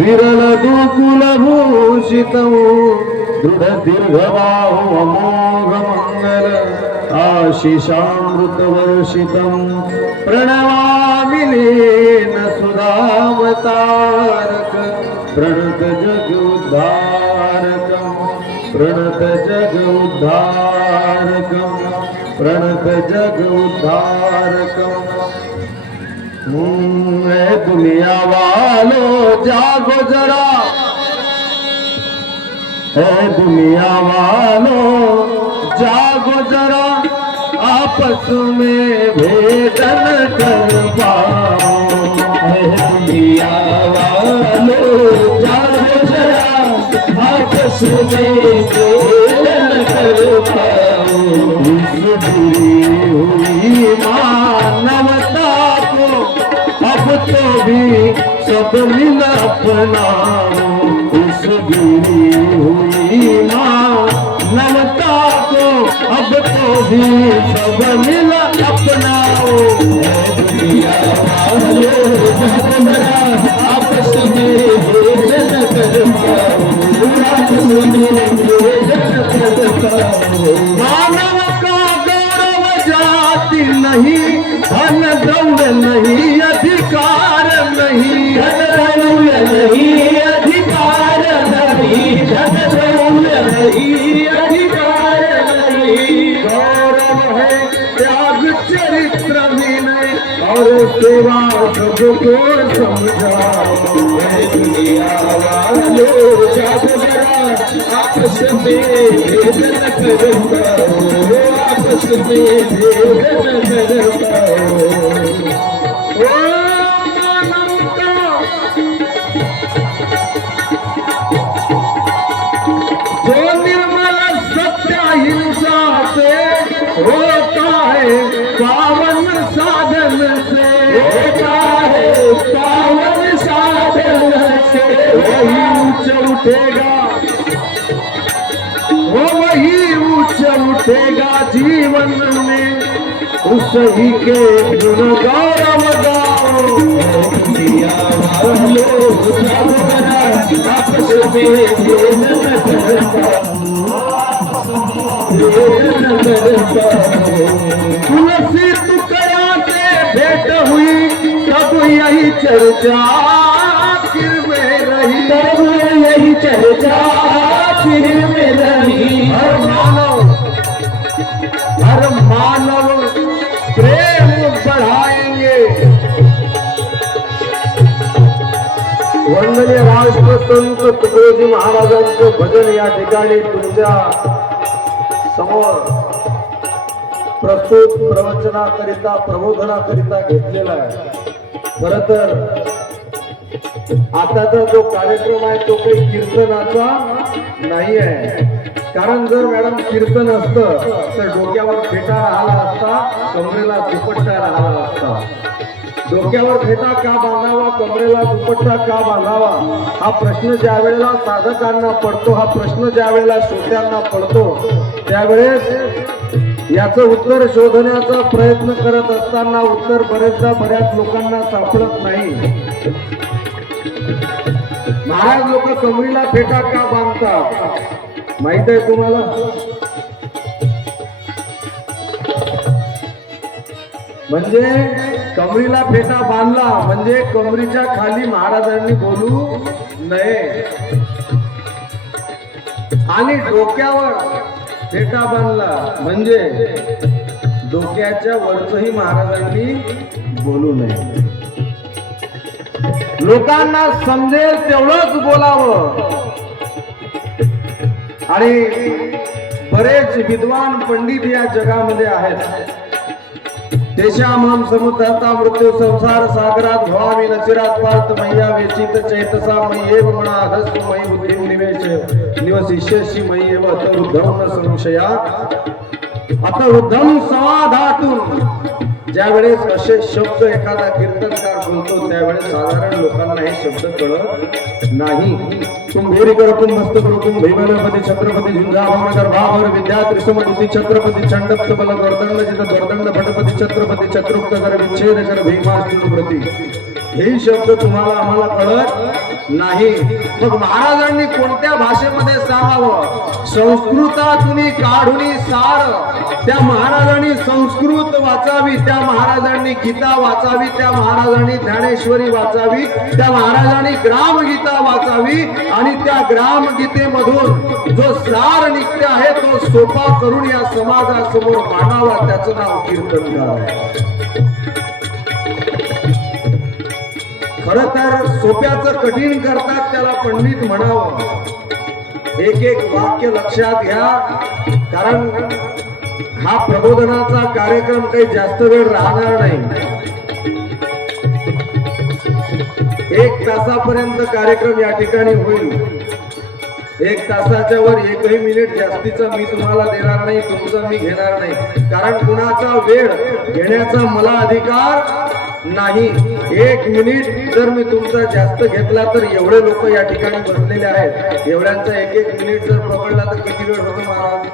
विरल दुकुलभूषितं दृढदीर्घबाहु अमोघ मंगल आशिषामृतवर्षितं प्रणमामि लीन सुधामतारक प्रणत जग उद्धारकं प्रणत जग उद्धारकं प्रणत जग उद्धारकं। दुनिया वालों जागो जरा, है दुनिया वालों जागो जरा, आपस में भेदन कर पाओ। है दुनिया वालों जागो जरा, आपस में भेदन कर पाओ। इस बुरी हुई मानवता को अब तो भी सब मिल अपनाओ। इस गिरी हुई मानवता को अब तो भी सब मिल अपनाओ। दुनिया वालों आपस में भेदन कर पाओ, आपस में भेदन कर पाओ। मानव का गौरव जाति नहीं, धन दौड़ नहीं, अधिकार नहीं, धन दौड़ नहीं, अधिकार नहीं, धन दौड़ नहीं, अधिकार नहीं। गौरव है त्याग चरित्र विनय और सेवा सबको समझाओ। दुनिया वालों जागो जरा, आपस में भेदन कर पाओ, आपस में भेदन कर पाओ। जो निर्मल सत्य हिंसा से होता है पावन साधन से, होता है पावन साधन से, वही ऊंच उठेगा, वही ऊंच उठेगा जीवन में। उस ही के गुण गौरव गाओ। दुनिया वालों जागो जरा, आपस में भेदन कर पाओ। तुलसी तुकड़ा से भेंट हुई तब यही चर्चा फिर में रही, तब यही चर्चा फिर में रही। हर मानव प्रेम बढ़ाएंगे। वंदनीय राष्ट्रसंत तुकडोजी महाराजांचं भजन या ठिकाणी तुमच्या समोर प्रस्तुत प्रवचनाकरिता प्रबोधनाकरिता घेतलेला आहे। खरं तर आताचा जो कार्यक्रम आहे तो काही कीर्तनाचा नाही आहे, कारण जर मॅडम कीर्तन असतं तर डोक्यावर फेटा राहिला असता, कमरेला दुपट्टा राहिला असता। डोक्यावर फेटा का बांधावा, कमरेला दुपट्टा का बांधावा, हा प्रश्न ज्या वेळेला साधकांना पडतो, हा प्रश्न ज्या वेळेला श्रोत्यांना पडतो, त्यावेळेस याचं उत्तर शोधण्याचा प्रयत्न करत असताना उत्तर बरेचदा बऱ्याच लोकांना सापडत नाही। महाराज लोक कमरेला फेटा का बांधतात माहित आहे तुम्हाला? म्हणजे कमरीला फेटा बांधला म्हणजे कमरीच्या खाली महाराजांनी बोलू नये, आणि डोक्यावर फेटा बांधला म्हणजे डोक्याच्या वरचही महाराजांनी बोलू नये। लोकांना समजेल तेवढंच बोलावं। आणि बरेच विद्वान पंडित या जगामध्ये आहेत। देशामाम समुद्राता मृत्यू संसार सागरात भवामी नचिरात पार्थ मैया वेचित चैतसा मयी एव मना अधस्व मयी बुद्धिं निवेश निवसिष्यसि मयी एव अत उद्धम न संशया। अत उद्धम समाधातून ज्यावेळेस असे शब्द एखादा कीर्तनकार बोलतो त्यावेळेस साधारण लोकांना हे शब्द कळत नाही। कुंभेरी करतून मस्त करून भैमनपती छत्रपती झुंजाभावर भावर विद्या त्रिसमृती छत्रपती छंडप्त बल गर्दंड जित गर्दंड भटपती छत्रपती चतुर्थ कर विच्छेद कर भीमाष्टुप्रती। हे शब्द तुम्हाला आम्हाला कळत नाही. मग महाराजांनी कोणत्या भाषेमध्ये सांगावं? संस्कृतातून काढूनी सार. त्या महाराजांनी संस्कृत वाचावी, त्या महाराजांनी गीता वाचावी, त्या महाराजांनी ज्ञानेश्वरी वाचावी, त्या महाराजांनी ग्रामगीता वाचावी आणि त्या ग्रामगीतेमधून जो सार निघते आहे तो सोपा करून या समाजासमोर मांडावा. त्याचं नाव कीर्तनकार आहे. खरं तर सोप्याचं कठीण करतात त्याला पंडित म्हणावं. एक एक वाक्य लक्षात घ्या, कारण हा प्रबोधनाचा कार्यक्रम काही जास्त वेळ राहणार नाही. 1 तासापर्यंत कार्यक्रम या ठिकाणी होईल. 1 तासाच्या वर एकही मिनिट जास्तीचा मी तुम्हाला देणार नाही, तुमचा मी घेणार नाही. कारण कुणाचा वेळ घेण्याचा मला अधिकार नाही. 1 मिनिट जर मी तुमचा जास्त घेतला तर एवढे लोक या ठिकाणी बसलेले आहेत, एवढ्यांचा 1-1 मिनिट जर पकडला तर किती वेळ होतो महाराज?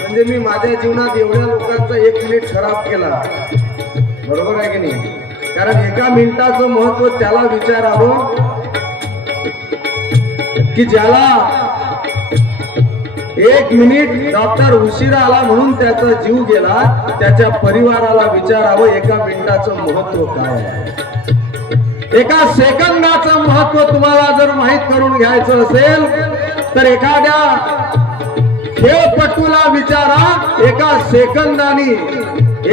म्हणजे मी माझ्या जीवनात एवढ्या लोकांचा 1 मिनिट खराब केला, बरोबर आहे की नाही? कारण 1 मिनिटाचं महत्व त्याला विचारावं की ज्याला 1 मिनिट डॉक्टर उशिरा आला म्हणून त्याचा जीव गेला. त्याच्या परिवाराला विचारावं 1 मिनिटाचं महत्व काय आहे. 1 सेकंदाचं महत्व तुम्हाला जर माहित करून घ्यायचं असेल तर एखाद्या खेळपटूला विचारा. 1 सेकंदानी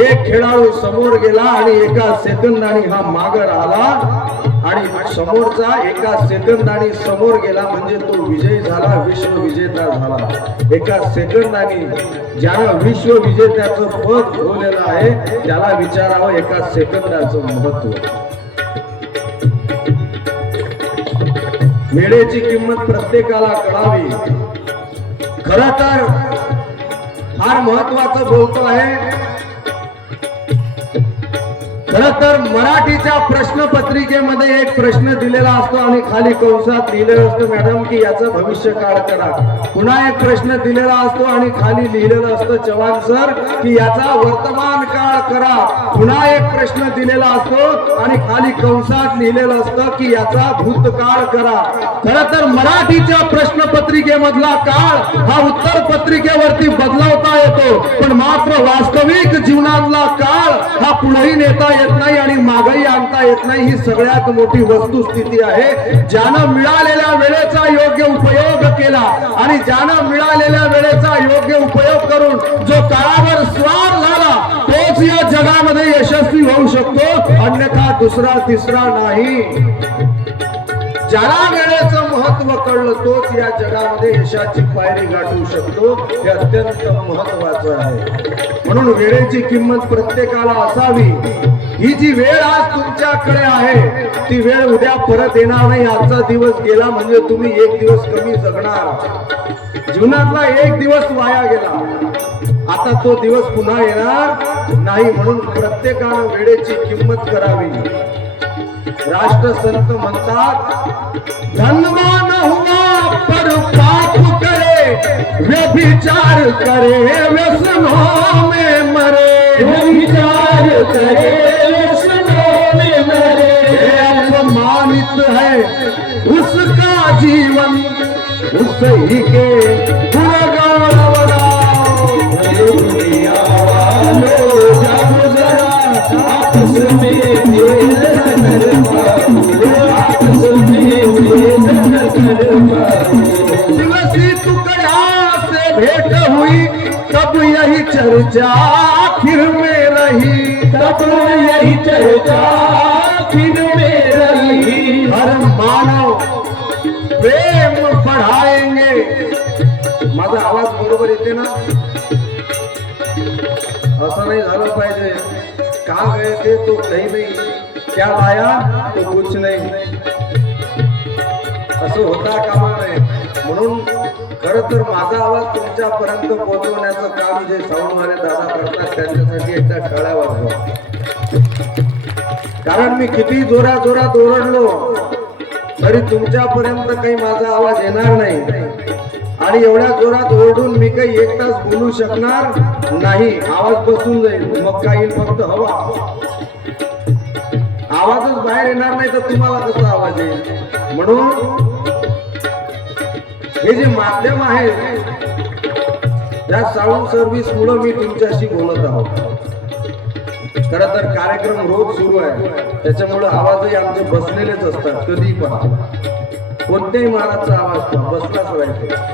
एक खेळाडू समोर गेला आणि 1 सेकंदानी हा मागे राहिला आणि समोरचा 1 सेकंदानी समोर गेला म्हणजे तो विजयी झाला, विश्व विजेता झाला. 1 सेकंदानी ज्याला विश्व विजेत्याचं पद ठेवलेलं आहे त्याला विचारावं 1 सेकंदाचं महत्व. वेळेची किंमत प्रत्येकाला कळावी. खरं तर फार महत्वाचं बोलतो आहे. खरं तर मराठीच्या प्रश्नपत्रिकेमध्ये एक प्रश्न दिलेला असतो आणि खाली कंसात लिहिलेलं असतं मॅडम की याचं भविष्य काळ करा. पुन्हा एक प्रश्न दिलेला असतो आणि खाली लिहिलेलं असतं चव्हाण सर की याचा वर्तमान काळ करा. पुन्हा एक प्रश्न दिलेला असतो आणि खाली कंसात लिहिलेलं असतं की याचा भूतकाळ करा. खरं तर मराठीच्या प्रश्नपत्रिकेमधला काळ हा उत्तर पत्रिकेवरती बदलवता येतो, पण मात्र वास्तविक जीवनातला काळ हा पुढेही नेता येत नाही आणि मागही आणता येत नाही. ही सगळ्यात मोठी वस्तुस्थिती आहे. ज्यानं मिळालेल्या वेळेचा योग्य उपयोग केला आणि ज्यानं मिळालेल्या वेळेचा योग्य उपयोग करून जो काळावर स्वार झाला तोच या जगामध्ये यशस्वी होऊ शकतो, अन्यथा दुसरा तिसरा नाही. ज्याला वेळेचं महत्व कळलं तोच या जगामध्ये यशाची पायरी गाठू शकतो. हे अत्यंत महत्वाचं आहे. म्हणून वेळेची किंमत प्रत्येकाला असावी. ही जी वेळ आज तुमच्याकडे आहे ती वेळ उद्या परत येणार नाही. आजचा दिवस गेला म्हणजे तुम्ही 1 दिवस कमी जगणार. जीवनातला 1 दिवस वाया गेला, आता तो दिवस पुन्हा येणार नाही. म्हणून प्रत्येकानं वेळेची किंमत करावी. राष्ट्रसंत म्हणतात धनवान हुआ पर पाप करे, व्यभिचार करे व्यसनों में मरे, व्यभिचार करे व्यसनों में मरे, अपमानित है उसका जीवन उसी के गुणगान बनाओ। दुनिया वालों जब जरा आपस में दिवसी टुकड़ा से भेंट हुई तब यही चर्चा आखिर में रही, तब यही चर्चा आखिर में रही। हर मानव प्रेम बढ़ाएंगे। माझा आवाज बरोबर येते ना? असं नाही झालं पाहिजे. कहा गए थे तो कहीं नहीं, क्या लाया तो कुछ नहीं, असं होता कामा नये. म्हणून खर तर माझा आवाज तुमच्यापर्यंत पोहोचवण्याचं काम जे साऊंडवाले दादा करतात त्यांच्यासाठी एकदा टाळ्या वाजवा. कारण मी किती जोरात ओरडलो तरी तुमच्यापर्यंत काही माझा आवाज येणार नाही. आणि एवढ्या जोरात ओरडून मी काही 1 तास बोलू शकणार नाही. आवाज बसून जाईल. मग काय येईल? फक्त हवा. आवाजच बाहेर येणार नाही तर तुम्हाला कसा आवाज येईल? म्हणून हे जे माध्यम आहे या साऊंड सर्व्हिस मुळे मी तुमच्याशी बोलत आहोत. खरं तर कार्यक्रम रोज सुरू आहे, त्याच्यामुळे आवाजही आमचे बसलेलेच असतात. कधी पहा कोणत्याही महाराजचा आवाज पहा बसलाच राहायचा.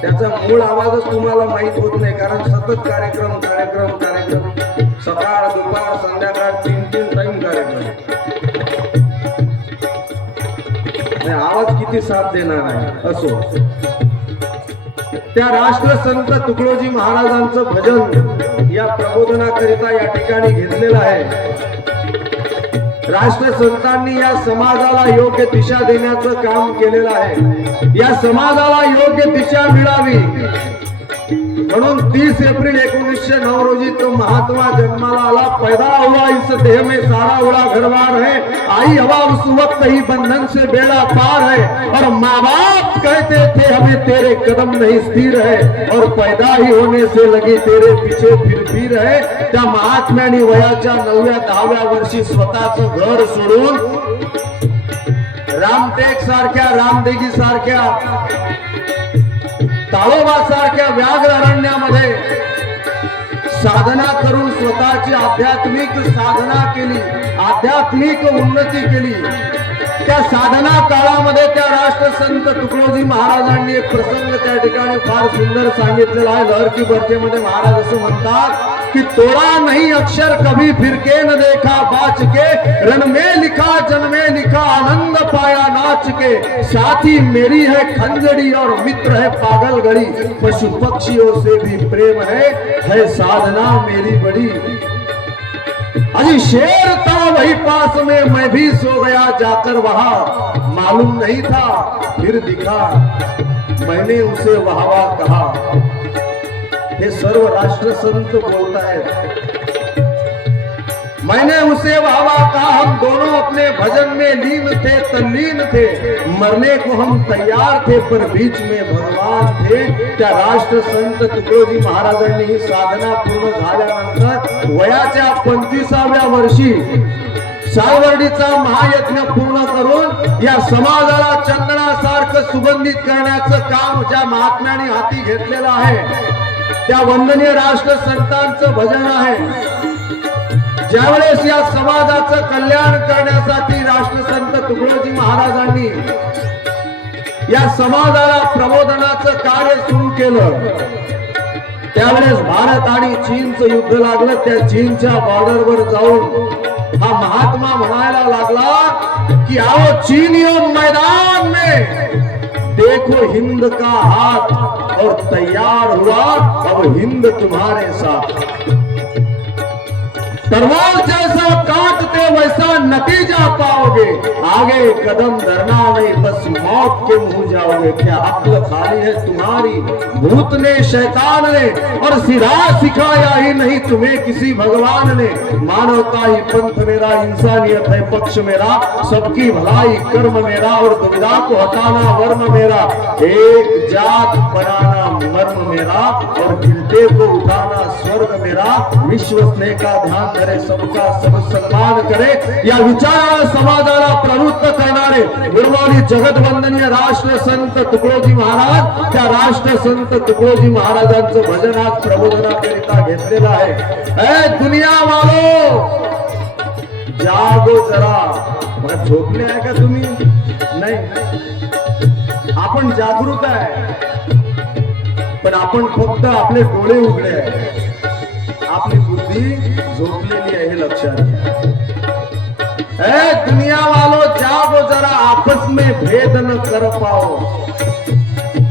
त्याचा मूळ आवाजच तुम्हाला माहित होत नाही, कारण सतत कार्यक्रम कार्यक्रम कार्यक्रम, सकाळ दुपार संध्याकाळ 3-3 टाइम कार्यक्रम. आवाज किती साथ देणार आहे. असो, त्या राष्ट्रसंत तुकडोजी महाराजांचं भजन या प्रबोधनाकरिता या ठिकाणी घेतलेलं आहे. राष्ट्रसंतांनी या समाजाला योग्य दिशा देण्याचं काम केलेलं आहे. या समाजाला योग्य दिशा मिळावी म्हणून 30 एप्रिल 1909 रोजी तो महात्मा जन्माला आला. पैदा हुआ इस देह में सारा उड़ा घरबार है, आई हवा उस वक्त ही बंधन से बेड़ा पार है. और माँ बाप कहते थे हमें तेरे कदम नहीं स्थिर है, और पैदा ही होने से लगी तेरे पीछे फिर है. त्या महात्म्याने वयाच्या 9व्या-10व्या वर्षी स्वतःचं घर सोडून रामटेक सारख्या, रामदेगी सारख्या, ताळोबा सारख्या व्याघ्र अरण्यामध्ये साधना करून स्वतःची आध्यात्मिक साधना केली, आध्यात्मिक उन्नती केली. त्या साधना काळामध्ये त्या राष्ट्रसंत तुकडोजी महाराजांनी एक प्रसंग त्या ठिकाणी फार सुंदर सांगितलेला आहे. लहर की बरकेमध्ये महाराज असं म्हणतात कि तोड़ा नहीं अक्षर कभी फिरके न देखा बाच के, रण में लिखा जन में लिखा आनंद पाया नाच के. साथी मेरी है खंजड़ी और मित्र है पागल गड़ी, पशु पक्षियों से भी प्रेम है साधना मेरी बड़ी. अजी शेर था वही पास में, मैं भी सो गया जाकर वहां, मालूम नहीं था फिर दिखा, मैंने उसे वाहवा कहा. हे सर्व राष्ट्रसंत बोलतायत. मैंने उसे वाहवा कहा, हम दोनों अपने भजन में लीन थे, तल्लीन थे, मरने को हम तैयार थे, पर बीच में भगवान थे. त्या राष्ट्रसंत तुकडोजी महाराजांनी ही साधना पूर्ण झाल्यानंतर वयाच्या 25व्या वर्षी सावर्डीचा महायज्ञ पूर्ण करून या समाजाला चंदनासारखं सुगंधित करण्याचं काम ज्या महात्म्याने हाती घेतलेलं आहे, त्या वंदनीय राष्ट्रसंतांचं भजन आहे. ज्यावेळेस या समाजाचं कल्याण करण्यासाठी राष्ट्रसंत तुकडोजी महाराजांनी या समाजाला प्रबोधनाचं कार्य सुरू केलं, त्यावेळेस भारत आणि चीनचं युद्ध लागलं. त्या चीनच्या बॉर्डरवर जाऊन हा महात्मा म्हणायला लागला की आओ चीनियों मैदान में देखो हिंद का हाथ, और तैयार हुआ अब हिंद तुम्हारे साथ. तलवार जैसा काटते वैसा नतीजा पाओगे, आगे कदम धरना नहीं बस मौत के मुंह जाओगे. क्या अक्ल खाली है तुम्हारी, भूत ने शैतान ने और सिरा सिखाया ही नहीं तुम्हें किसी भगवान ने. मानवता ही पंथ मेरा, इंसानियत है पक्ष मेरा, सबकी भलाई कर्म मेरा, और दुविधा को हटाना वर्म मेरा. एक जात बनाना मर्म मेरा, और गिरते को उठाना स्वर्ग मेरा. विश्व स्नेह का ध्यान करे, सबका सब सम्मान करे. या विचाराला समाजाला प्रवृत्त करणारे गुरुवारी जगतवंदनीय राष्ट्रसंत तुकडोजी महाराज, त्या राष्ट्रसंत तुकडोजी महाराजांचं भजन आज प्रबोधनाकरिता घेतलेलं आहे. ए दुनिया वालो जागो जरा. मग झोपले आहे का तुम्ही? नाही, आपण जागृत आहे, पण आपण फक्त आपले डोळे उघडे आहे, आपली बुद्धी झोपलेली आहे, हे लक्षात घ्या. ए दुनिया वालो जागो जरा, आपस में भेद न कर पाओ.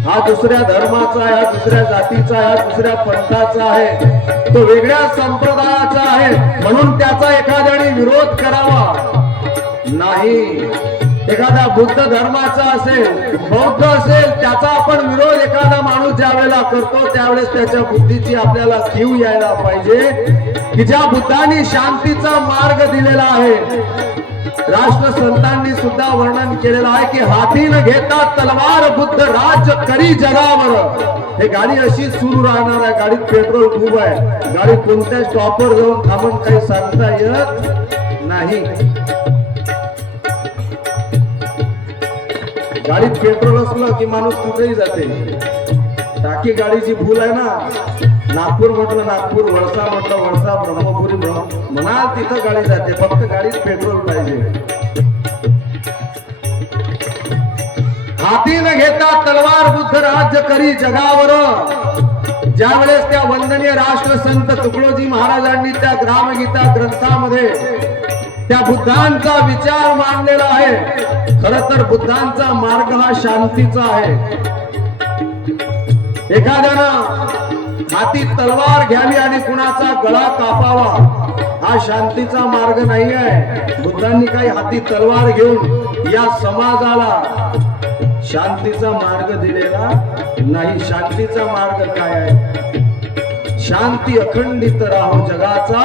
हा दुसऱ्या धर्माचा आहे, हा दुसऱ्या जातीचा आहे, हा दुसऱ्या पंथाचा आहे, तो वेगळ्या संप्रदायाचा आहे म्हणून त्याचा एखाद्याने विरोध करावा नाही. एखादा बुद्ध धर्माचा असेल, बौद्ध असेल, त्याचा आपण विरोध एखादा माणूस ज्या वेळेला करतो त्यावेळेस त्याच्या बुद्धीची आपल्याला कीव यायला पाहिजे की ज्या बुद्धांनी शांतीचा मार्ग दिलेला आहे. राष्ट्रसंतांनी सुद्धा वर्णन केलेलं आहे की हाती न घेता तलवार बुद्ध राज्य करी जगावर. हे गाडी अशी सुरू राहणार आहे, गाडीत पेट्रोल खूप आहे, गाडी कोणत्या स्टॉपवर जाऊन थांबून काही सांगता येत नाही. गाडीत पेट्रोल असलं की माणूस कुठेही जाते. टाकी गाडीची भूल आहे ना. नागपूर म्हटलं नागपूर, वळसा म्हटलं वळसा, ब्रह्मपुरी म्हणाल तिथं गाडी जाते. फक्त गाडीत पेट्रोल पाहिजे. हाती न घेता तलवार बुद्ध राज्य करी जगावर. ज्यावेळेस त्या वंदनीय राष्ट्रसंत तुकडोजी महाराजांनी त्या ग्रामगीता ग्रंथामध्ये त्या बुद्धांचा विचार मांडलेला आहे. खरं तर बुद्धांचा मार्ग हा शांतीचा आहे. एखाद्यानं हाती तलवार घ्यावी आणि कुणाचा गळा कापावा हा शांतीचा मार्ग नाही आहे. बुद्धांनी काही हाती तलवार घेऊन या समाजाला शांतीचा मार्ग दिलेला नाही. शांतीचा मार्ग काय आहे? शांती अखंडित राहो, जगाचा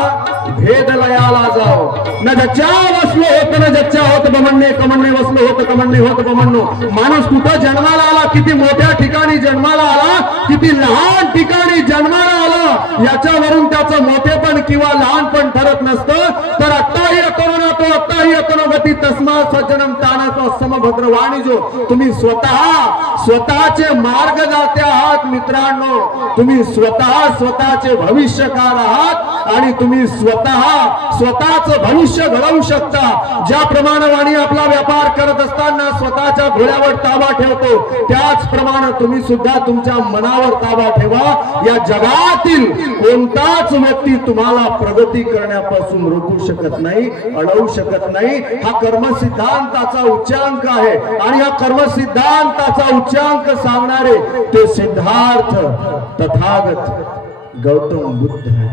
भेद लयाला जाओ. न जच्चा वसलो होत न जच्चा होत बमणणे, कमणणे वसलो होत कमणणे होत बमणनो. माणूस कुठं जन्माला आला, किती मोठ्या ठिकाणी जन्माला आला, किती लहान ठिकाणी जन्माला आला, याच्यावरून त्याचं मोठेपण किंवा लहानपण ठरत नसतं. तर आत्ताही अकरुणा तो आत्ताही अकरुगती तस्मा सज्जनम तानतो समभद्र वाणिजो. तुम्ही स्वतःचे मार्ग जाते आहात मित्रांनो. तुम्ही स्वतःचे भविष्यकार आहात आणि तुम्ही स्वतःच भविष्य घडवू शकता. ज्याप्रमाणे वाणी आपला व्यापार करत असताना स्वतःच्या घोड्यावर ताबा ठेवतो, त्याचप्रमाणे तुम्ही सुद्धा तुमच्या मनावर ताबा ठेवा. या जगातील कोणताच व्यक्ती तुम्हाला प्रगती करण्यापासून रोखू शकत नाही, अडवू शकत नाही. हा कर्मसिद्धांताचा उच्चांक आहे आणि या कर्मसिद्धांताचा उच्चांक सांगणारे ते सिद्धार्थ तथागत गौतम बुद्ध आहे.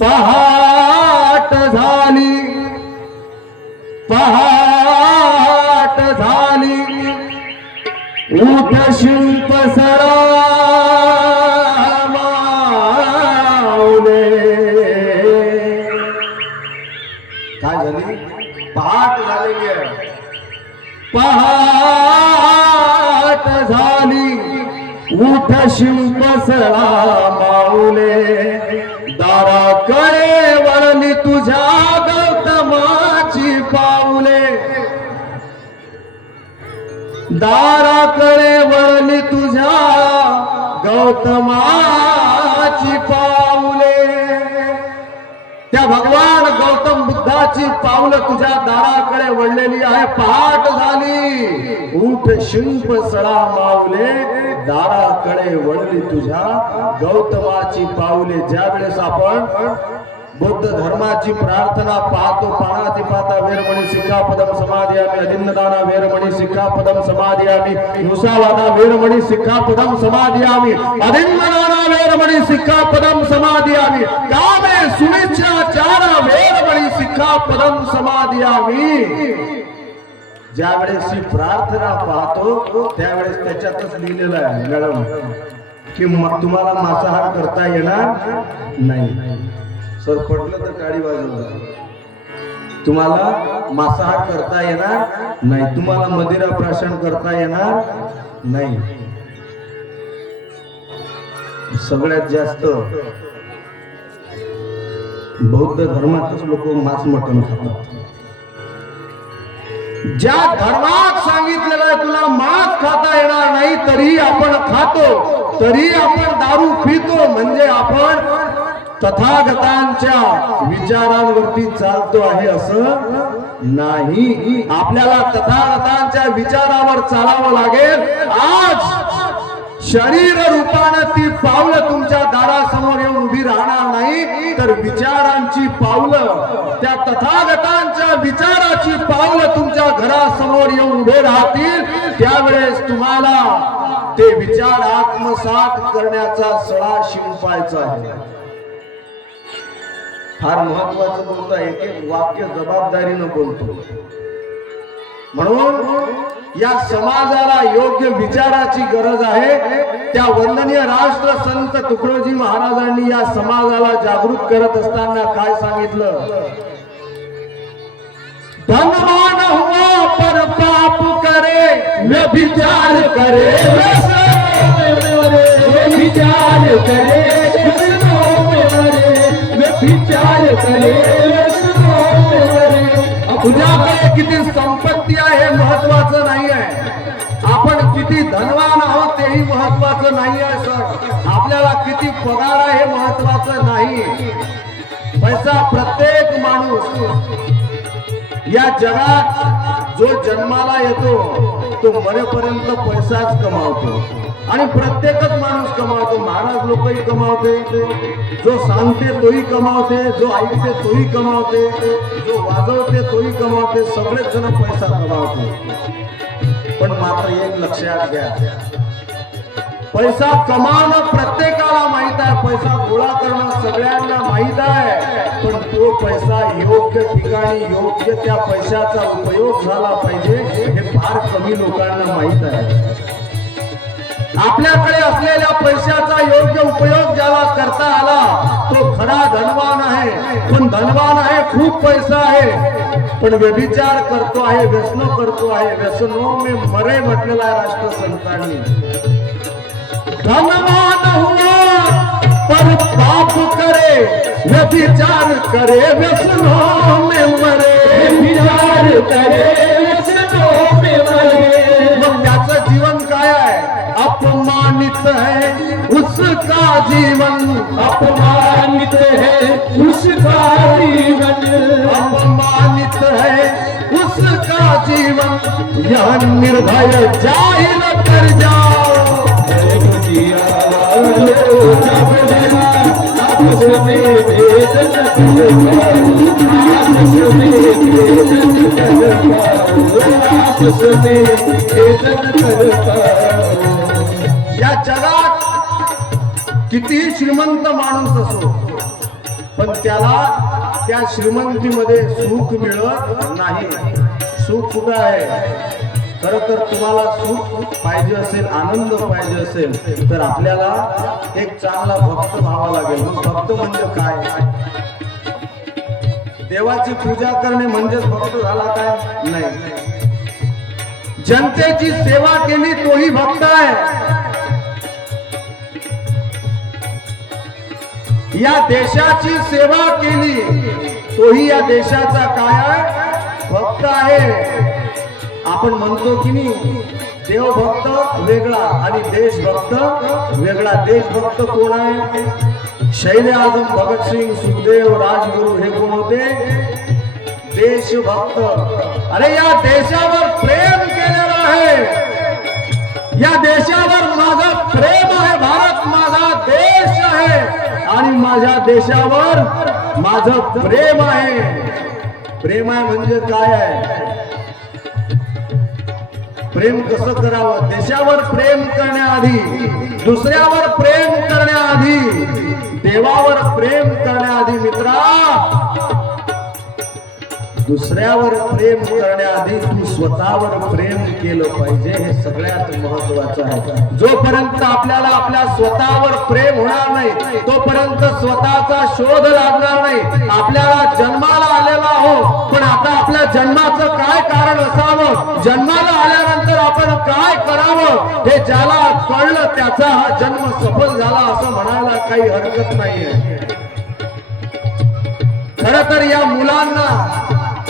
पहाट झाली, पहाट झाली, उठ शिल्प सरा माऊले. काय झाली? पहाट झालेली आहे. पहाट झाली, उठ शिल्प सरा माऊले. दाराकडे वळली तुझ्या गौतमाची पाऊले. दाराकडे वळली तुझ्या गौतमाची पाऊले. त्या भगवान गौतम बुद्धाची पावलं तुझ्या दाराकडे वळलेली आहे. पहाट झाली, उठ शिंप सळा माऊले. दाराकडे वळली तुझ्या गौतमाची पावले. ज्या वेळेस आपण बुद्ध धर्माची प्रार्थना पाहतो, पाणाती पाता वेरमणी सिक्खापदम समाधियामी, अदिन्नदाना वेरमणी सिक्खापदम समाधियामी, हिंसावादा वेरमणी सिक्खापदम समाधियामी, अदिन्नदाना वेरमणी सिक्खापदम समाधियामी, कामे सुनिच्छाचार वेरमणी सिक्खापदम समाधियामी. ज्यावेळेस ही प्रार्थना पाहतो त्यावेळेस त्याच्यातच लिहिलेलं आहे मॅडम की तुम्हाला मांसाहार करता येणार नाही. सर पडलं तर टाळी वाजवणार. तुम्हाला मांसाहार करता येणार नाही, तुम्हाला मदिरा प्राशन करता येणार नाही. सगळ्यात जास्त बौद्ध धर्मातच लोक मांस मटण खातात. ज्या धर्मात सांगितलेलं आहे तुला मांस खाता येणार नाही, तरी आपण खातो, तरी आपण दारू पितो. म्हणजे आपण तथागतांच्या विचारांवरती चालतो आहे असं नाही. आपल्याला तथागतांच्या विचारावर चालावं लागेल. आज शरीर रूपाने ती पावलं तुमच्या दारासमोर येऊन उभी राहणार नाही, तर विचारांची पावलं, त्या तथागतांच्या विचाराची पावलं तुमच्या घरासमोर येऊन उभे राहतील. त्यावेळेस तुम्हाला ते विचार आत्मसात करण्याचा सळा शिंपायचा आहे. फार महत्वाचं बोलता, एक एक वाक्य जबाबदारीनं बोलतो. म्हणून या समाजाला योग्य विचाराची गरज आहे. त्या वंदनीय राष्ट्र संत तुकडोजी महाराजांनी या समाजाला जागृत करत असताना काय सांगितलं? धनवान हुआ पर पाप करे, व्यभिचार करे, व्यभिचार करे, व्यभिचार करे व्यसनो में मरे. तुझ्याकडे किती संपत्ती आहे हे महत्वाचं नाही आहे, आपण किती धनवान आहोत तेही महत्वाचं नाही आहे सर. आपल्याला किती पगार आहे हे महत्वाचं नाही. पैसा प्रत्येक माणूस या जगात जो जन्माला येतो तो मरेपर्यंत पैसाच कमावतो आणि प्रत्येकच माणूस कमावतो. महाराज लोकही कमावते, जो सांगते तोही कमावते, जो ऐकते तोही कमावते, जो वाजवते तोही कमावते, सगळेच जण पैसा कमावते. पण मात्र एक लक्षात घ्या, पैसा कमावणं प्रत्येकाला माहित आहे, पैसा गोळा करणं सगळ्यांना माहित आहे, पण तो पैसा योग्य ठिकाणी योग्य त्या पैशाचा उपयोग झाला पाहिजे हे फार कमी लोकांना माहित आहे. आपल्याकडे असलेल्या पैशाचा योग्य उपयोग ज्याला करता आला तो खरा धनवान आहे. पण धनवान आहे, खूप पैसा आहे, पण व्यभिचार करतो आहे, व्यसन करतो आहे. व्यसनो में मरे म्हटलेला आहे राष्ट्रसंतांनी. धनवान हुआ पर पाप करे व्यभिचार करे व्यसनों में मरे. व्यभिचार करे व्यसनो में मरे. मग त्याचं जीवन काय आहे? अपमानित है उसका जीवन, अपमानित है उसका जीवन, अपमानित है उसका जीवन. यह निर्भय जाहिर कर जाओ. या जगात किती श्रीमंत माणूस असो पण त्याला त्या श्रीमंतीमध्ये सुख मिळत नाही. सुख कुठं आहे? खरं तर तुम्हाला सुख पाहिजे असेल, आनंद पाहिजे असेल तर आपल्याला एक चांगला भक्त व्हावा लागेल. मग भक्त म्हणजे काय? देवाची पूजा करणे म्हणजेच भक्त झाला काय? नाही. जनतेची सेवा केली तोही भक्त आहे. या देशाची सेवा केली तोही या देशाचा काय आहे? भक्त आहे. आपण म्हणतो की नाही, देवभक्त वेगळा आणि देशभक्त वेगळा. देशभक्त कोण आहे? शहीद आजम भगतसिंग, सुखदेव, राजगुरू हे कोण होते? देशभक्त. अरे या देशावर प्रेम केलेलं आहे, या देशावर माझं प्रेम आहे. भारत माझा देश आहे आणि माझ्या देशावर माझं प्रेम आहे. प्रेम आहे म्हणजे काय आहे? प्रेम कसं करावं? देशावर प्रेम करण्याआधी, दुसऱ्यावर प्रेम करण्याआधी, देवावर प्रेम करण्याआधी मित्रा, दुसऱ्यावर प्रेम करण्याआधी तू स्वतःवर प्रेम केलं पाहिजे. हे सगळ्यात महत्वाचं आहे. जोपर्यंत आपल्याला आपल्या स्वतःवर प्रेम होणार नाही तोपर्यंत स्वतःचा शोध लागणार नाही. आपल्याला जन्माला आलेला आहोत, पण आता आपल्या जन्माचं काय कारण असावं, जन्माला आल्यानंतर आपण काय करावं हे ज्याला कळलं त्याचा हा जन्म सफल झाला असं म्हणायला काही हरकत नाहीये. खरं तर या मुलांना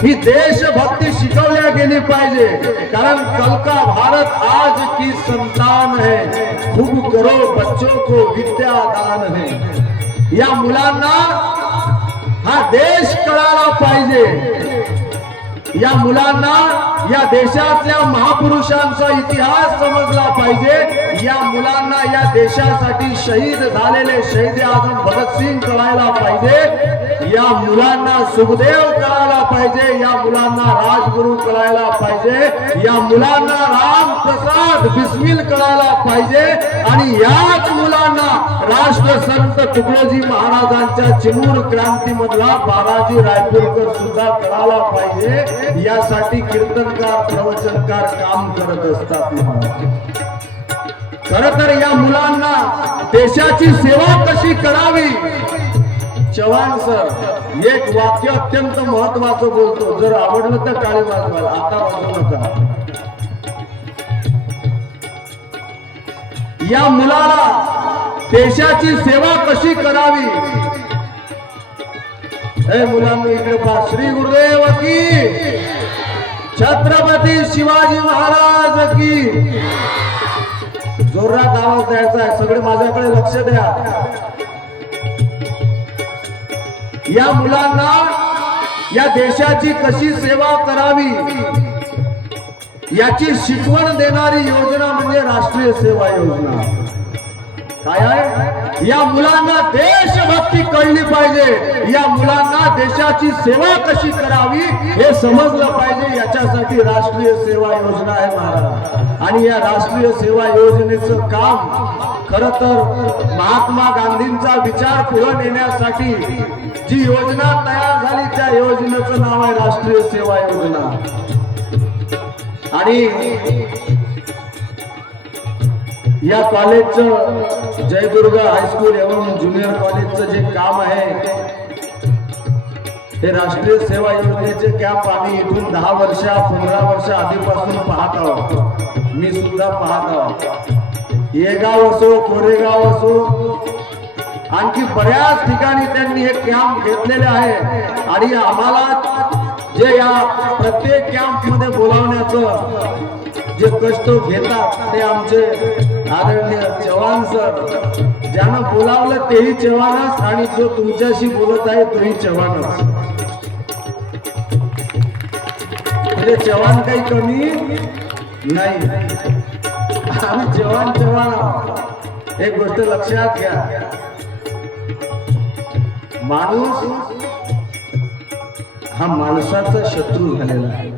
ही देशभक्ती शिकवल्या गेली पाहिजे. कारण कल का भारत आज की संतान है, खूब करो बच्चों को विद्या दान है. या मुलांना हा देश कळायला पाहिजे. या मुलांना या देशातल्या महापुरुषांचा इतिहास समजला पाहिजे. या मुलांना या देशासाठी शहीद झालेले शहीद आजम भगतसिंग कळायला पाहिजे. या मुलांना सुखदेव कळायला पाहिजे. या मुलांना राजगुरू कळायला पाहिजे. या मुलांना रामप्रसाद बिस्मिल कळायला पाहिजे. आणि याच मुलांना राष्ट्रसंत तुकडोजी महाराजांच्या चिमूर क्रांती मधला बाराजी रायपूरकर सुद्धा कळायला पाहिजे. यासाठी कीर्तनकार प्रवचनकार काम करत असतात. खरं तर या मुलांना देशाची सेवा कशी करावी, चव्हाण सर एक वाक्य अत्यंत महत्वाचं बोलतो. जर आवडलं तर टाळी वाजवा, आता वाजवू नका. या मुलाला देशाची सेवा कशी करावी हे मुलांनी इकडे पहा. श्री गुरुदेव की, छत्रपती शिवाजी महाराज की. जोरात आवाज द्यायचा आहे. सगळे माझ्याकडे लक्ष द्या. या मुलांना या देशाची कशी सेवा करावी याची शिकवण देणारी योजना म्हणजे राष्ट्रीय सेवा योजना. काय आहे? या मुलांना देशभक्ती कळली पाहिजे. या मुलांना देशाची सेवा कशी करावी हे समजलं पाहिजे. याच्यासाठी राष्ट्रीय सेवा योजना आहे महाराज. आणि या राष्ट्रीय सेवा योजनेचं काम खरं तर महात्मा गांधींचा विचार पुढे नेण्यासाठी जी योजना तयार झाली त्या योजनेचं नाव आहे राष्ट्रीय सेवा योजना. आणि या कॉलेजचं जयदुर्ग हायस्कूल एवं ज्युनियर कॉलेजचं जे काम आहे ते राष्ट्रीय सेवा योजनेचे कॅम्प आम्ही इथून 10 वर्ष 15 वर्ष आधीपासून पाहत आहोत. मी सुद्धा पाहत आहोत. येगाव असो, कोरेगाव असो, आणखी बऱ्याच ठिकाणी त्यांनी हे कॅम्प घेतलेले आहे. आणि आम्हाला जे या प्रत्येक कॅम्प मध्ये बोलावण्याचं जे कष्ट घेतात ते आमचे आदरणीय चव्हाण सर. ज्यानं बोलावलं तेही चव्हाणच आणि जो तुमच्याशी बोलत आहे तोही चव्हाणच. म्हणजे चव्हाण काही कमी नाही. आम्ही चव्हाण आहोत. एक गोष्ट लक्षात घ्या. माणूस हा माणसाचा शत्रू झालेला आहे.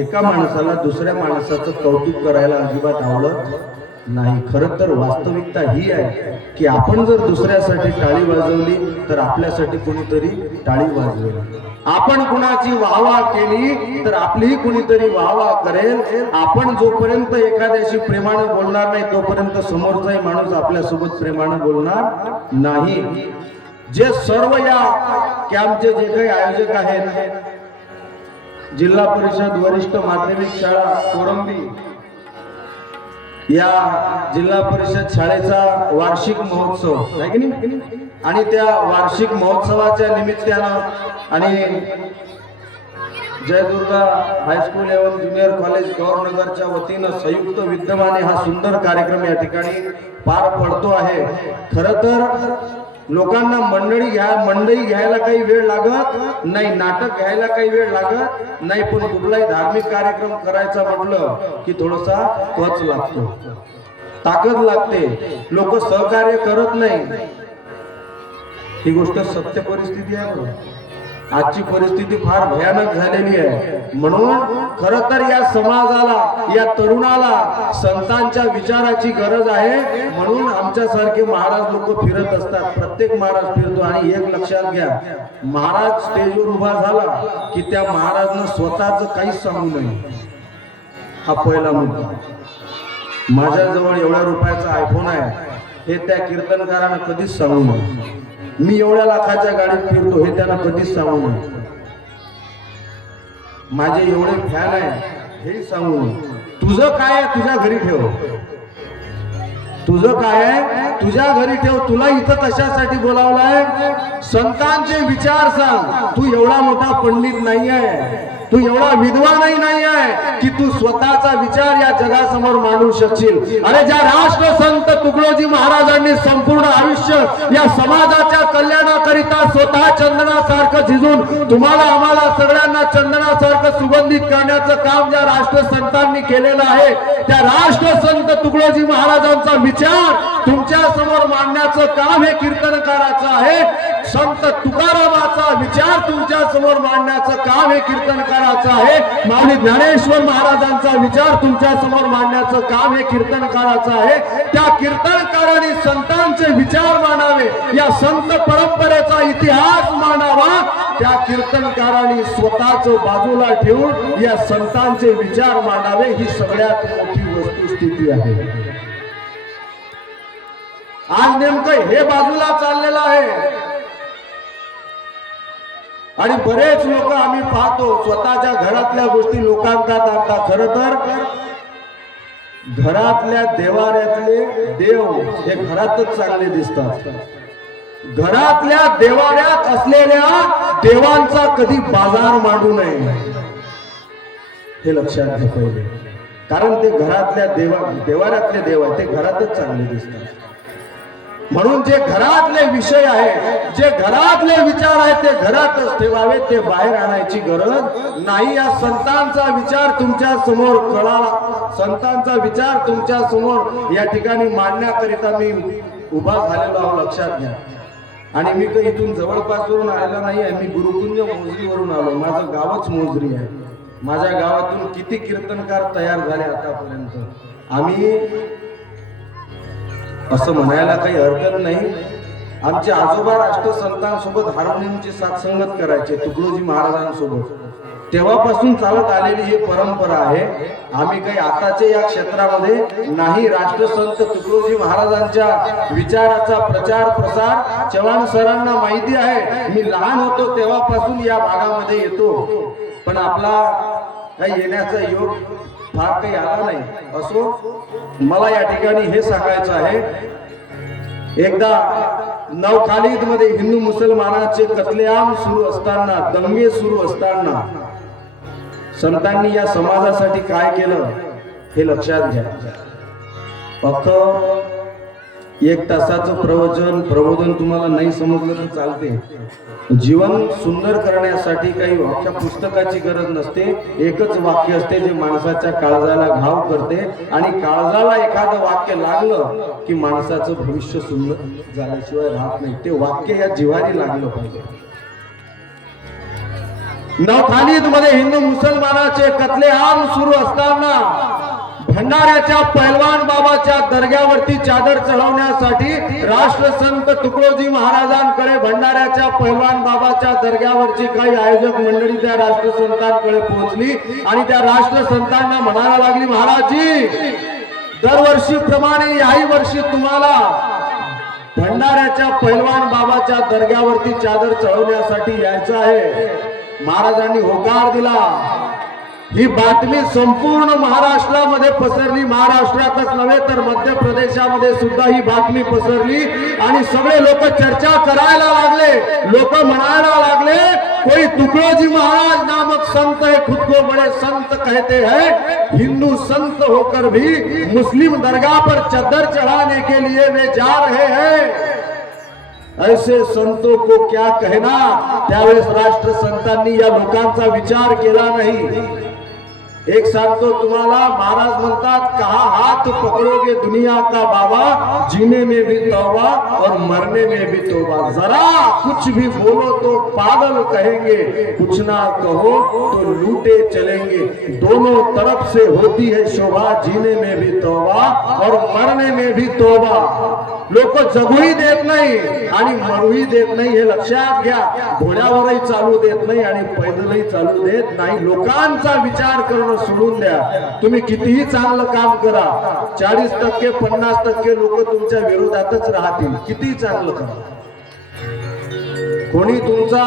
एका माणसाला दुसऱ्या माणसाचं कौतुक करायला अजिबात आवडत नाही. खरं तर वास्तविकता ही आहे की आपण जर दुसऱ्यासाठी टाळी वाजवली तर आपल्यासाठी कोणीतरी टाळी वाजवेल. आपण कुणाची वाहवा केली तर आपलीही कोणीतरी वाहवा करेल. आपण जोपर्यंत एखाद्याशी प्रेमाने बोलणार नाही तोपर्यंत समोरचाही माणूस आपल्यासोबत प्रेमाने बोलणार नाही. जे सर्व या कॅम्पचे जे काही आयोजक आहेत, जिल्हा परिषद वरिष्ठ माध्यमिक शाळा कोरंबी या जिल्हा परिषद शाळेचा वार्षिक महोत्सव आहे की नाही. आणि त्या वार्षिक महोत्सवाच्या निमित्तानं आणि जयदुर्गा हायस्कूल एवं ज्युनियर कॉलेज गौरनगरच्या वतीनं संयुक्त विद्यमाने हा सुंदर कार्यक्रम या ठिकाणी पार पडतो आहे. खरं तर लोकांना मंडळी घ्यायला काही वेळ लागत नाही, नाटक घ्यायला काही वेळ लागत नाही, पण कुठलाही धार्मिक कार्यक्रम करायचा म्हटलं की थोडासा कच लागतो, ताकद लागते. लोक सहकार्य करत नाही. ही गोष्ट सत्य परिस्थिती आहे. आजची परिस्थिती फार भयानक झालेली आहे. म्हणून खरं तर या समाजाला, या तरुणाला संतांच्या विचाराची गरज आहे. म्हणून आमच्यासारखे महाराज लोक फिरत असतात. प्रत्येक महाराज फिरतो. आणि एक लक्षात घ्या, महाराज स्टेजवर उभा झाला की त्या महाराजनं स्वतःच काहीच सांगू नये. हा पहिला मुद्दा. माझ्याजवळ एवढ्या रुपयाचा आयफोन आहे हे त्या कीर्तनकारानं कधीच सांगू नये. मी एवढ्या लाखाच्या गाडीत फिरतो हे त्यांना कधीच सांगू नये. माझे एवढे फॅन आहे हे सांगू नये. तुझं काय आहे तुझ्या घरी ठेव. तुझं काय आहे तुझ्या घरी ठेव. तुला इथं कशासाठी बोलावलंय? संतांचे विचार सांग. तू एवढा मोठा पंडित नाही आहे, तू एवढा विद्वानही नाही आहे की तू स्वतःचा विचार या जगासमोर मांडू शकशील. अरे ज्या राष्ट्रसंत तुकडोजी महाराजांनी संपूर्ण आयुष्य या समाजाच्या कल्याणाकरिता स्वतः चंदनासारखं झिजून तुम्हाला आम्हाला सगळ्यांना चंदनासारखं सुगंधित करण्याचं काम ज्या राष्ट्रसंतांनी केलेलं आहे, त्या राष्ट्रसंत तुकडोजी महाराजांचा विचार तुमच्या समोर मांडण्याचं काम हे कीर्तनकाराचं आहे. संत तुकारामाचा विचार तुमच्या समोर मांडण्याचं काम हे कीर्तनकाराचं आहे. माऊली ज्ञानेश्वर महाराजांचा विचार तुमच्या समोर मांडण्याचं काम हे कीर्तनकाराचं आहे. त्या कीर्तनकारांनी संतांचे विचार मांडावे, या संत परंपरेचा इतिहास मांडावा. त्या कीर्तनकारांनी स्वतःच बाजूला ठेवून या संतांचे विचार मांडावे. ही सगळ्यात मोठी वस्तुस्थिती आहे. आज नेमकं हे बाजूला चाललेलं आहे. आणि बरेच लोक आम्ही पाहतो स्वतःच्या घरातल्या गोष्टी लोकांतात आणतात. खरं तर घरातल्या देवाऱ्यातले देव हे घरातच चांगले दिसतात. घरातल्या देवाऱ्यात असलेल्या देवांचा कधी बाजार मांडू नये, हे लक्षात घ्या पहिले. कारण ते घरातल्या देवाऱ्यातले देव आहेत, ते घरातच चांगले दिसतात. म्हणून जे घरातले विषय आहेत, जे घरातले विचार आहेत, ते घरातच ठेवावे, ते बाहेर आणायची गरज नाही. या संतांचा विचार तुमच्या समोर कळाला, संतांचा विचार तुमच्या समोर या ठिकाणी मांडण्याकरिता मी उभा झालेलो आहो, लक्षात घ्या. आणि मी काही इथून जवळपासवरून आलेला नाही आहे, मी गुरुकुंज मोजरीवरून आलो. माझं गावच मोजरी आहे. माझ्या गावातून किती कीर्तनकार तयार झाले आतापर्यंत. आम्ही असं म्हणायला काही हरकत नाही, आमचे आजोबा राष्ट्रसंतांसोबत हार्मोनियमची साथसंगत करायचे, तुकडोजी महाराजांसोबत. तेव्हापासून चालत आलेली ही परंपरा आहे. आम्ही काही आताचे या क्षेत्रामध्ये नाही. राष्ट्रसंत तुकडोजी महाराजांच्या विचाराचा प्रचार प्रसार चव्हाण सरांना माहिती आहे. मी लहान होतो तेव्हापासून या भागामध्ये येतो, पण आपला काही येण्याचा योग फार काही आला नाही. असो, मला या ठिकाणी हे सांगायचं आहे, एकदा नवखालीद मध्ये हिंदू मुसलमानाचे कत्लेआम सुरू असताना, दंगे सुरू असताना संतांनी या समाजासाठी काय केलं हे लक्षात घ्या. फक्त 1 तासाचं प्रबोधन तुम्हाला नाही समजलं तर चालते. जीवन सुंदर करण्यासाठी काही वाक्य पुस्तकाची गरज नसते. एकच वाक्य असते जे माणसाच्या काळजाला घाव करते, आणि काळजाला एखादं वाक्य लागलं की माणसाचं भविष्य सुंदर झाल्याशिवाय राहत नाही. ते वाक्य या जिव्हारी लागलं पाहिजे. नवखालीद मध्ये हिंदू मुसलमानाचे कत्लेआम सुरू असताना भंडाऱ्याच्या पैलवान बाबाच्या दर्ग्यावरती चादर चढवण्यासाठी राष्ट्रसंत तुकडोजी महाराजांकडे भंडाऱ्याच्या पैलवान बाबाच्या दर्ग्यावरची काही आयोजक मंडळी त्या राष्ट्रसंतांकडे पोहोचली आणि त्या राष्ट्रसंतांना म्हणायला लागली, महाराजजी, दरवर्षीप्रमाणे याही वर्षी तुम्हाला भंडाऱ्याच्या पैलवान बाबाच्या दर्ग्यावरती चादर चढवण्यासाठी यायचं आहे. महाराजांनी होकार दिला. ही बातमी संपूर्ण महाराष्ट्रामध्ये पसरली. महाराष्ट्रातच नव्हे तर मध्य प्रदेशामध्ये सुद्धा ही बातमी पसरली आणि सगळे लोक चर्चा करायला लागले. लोक म्हणायला लागले, कोई तुकडोजी महाराज नामक संत है, खुद को बड़े संत कहते हैं, हिंदू संत होकर भी मुस्लिम दरगाह पर चादर चढ़ाने के लिए वे जा रहे हैं. ऐसे संतों को क्या कहना. त्यावेळेस राष्ट्रसंतांनी या लोकांचा विचार केला नाही. एक सांगतो तुम्हाला, महाराज म्हणतात, कहा हाथ पकड़ोगे दुनिया का बाबा, जीने में भी तौबा और मरने में भी तौबा. जरा कुछ भी बोलो तो पागल कहेंगे, कुछ ना कहो तो लूटे चलेंगे. दोनों तरफ से होती है शोभा, जीने में भी तौबा और मरने में भी तौबा. लोक जगूही देत नाही आणि मरूही देत नाही, हे लक्षात घ्या. घोड्यावरही चालू देत नाही आणि पैदलही चालू देत नाही. लोकांचा विचार करणं सोडून द्या. तुम्ही कितीही चांगलं काम करा, 40% 50% लोक तुमच्या विरोधातच राहतील. कितीही चांगलं करा, कोणी तुमचा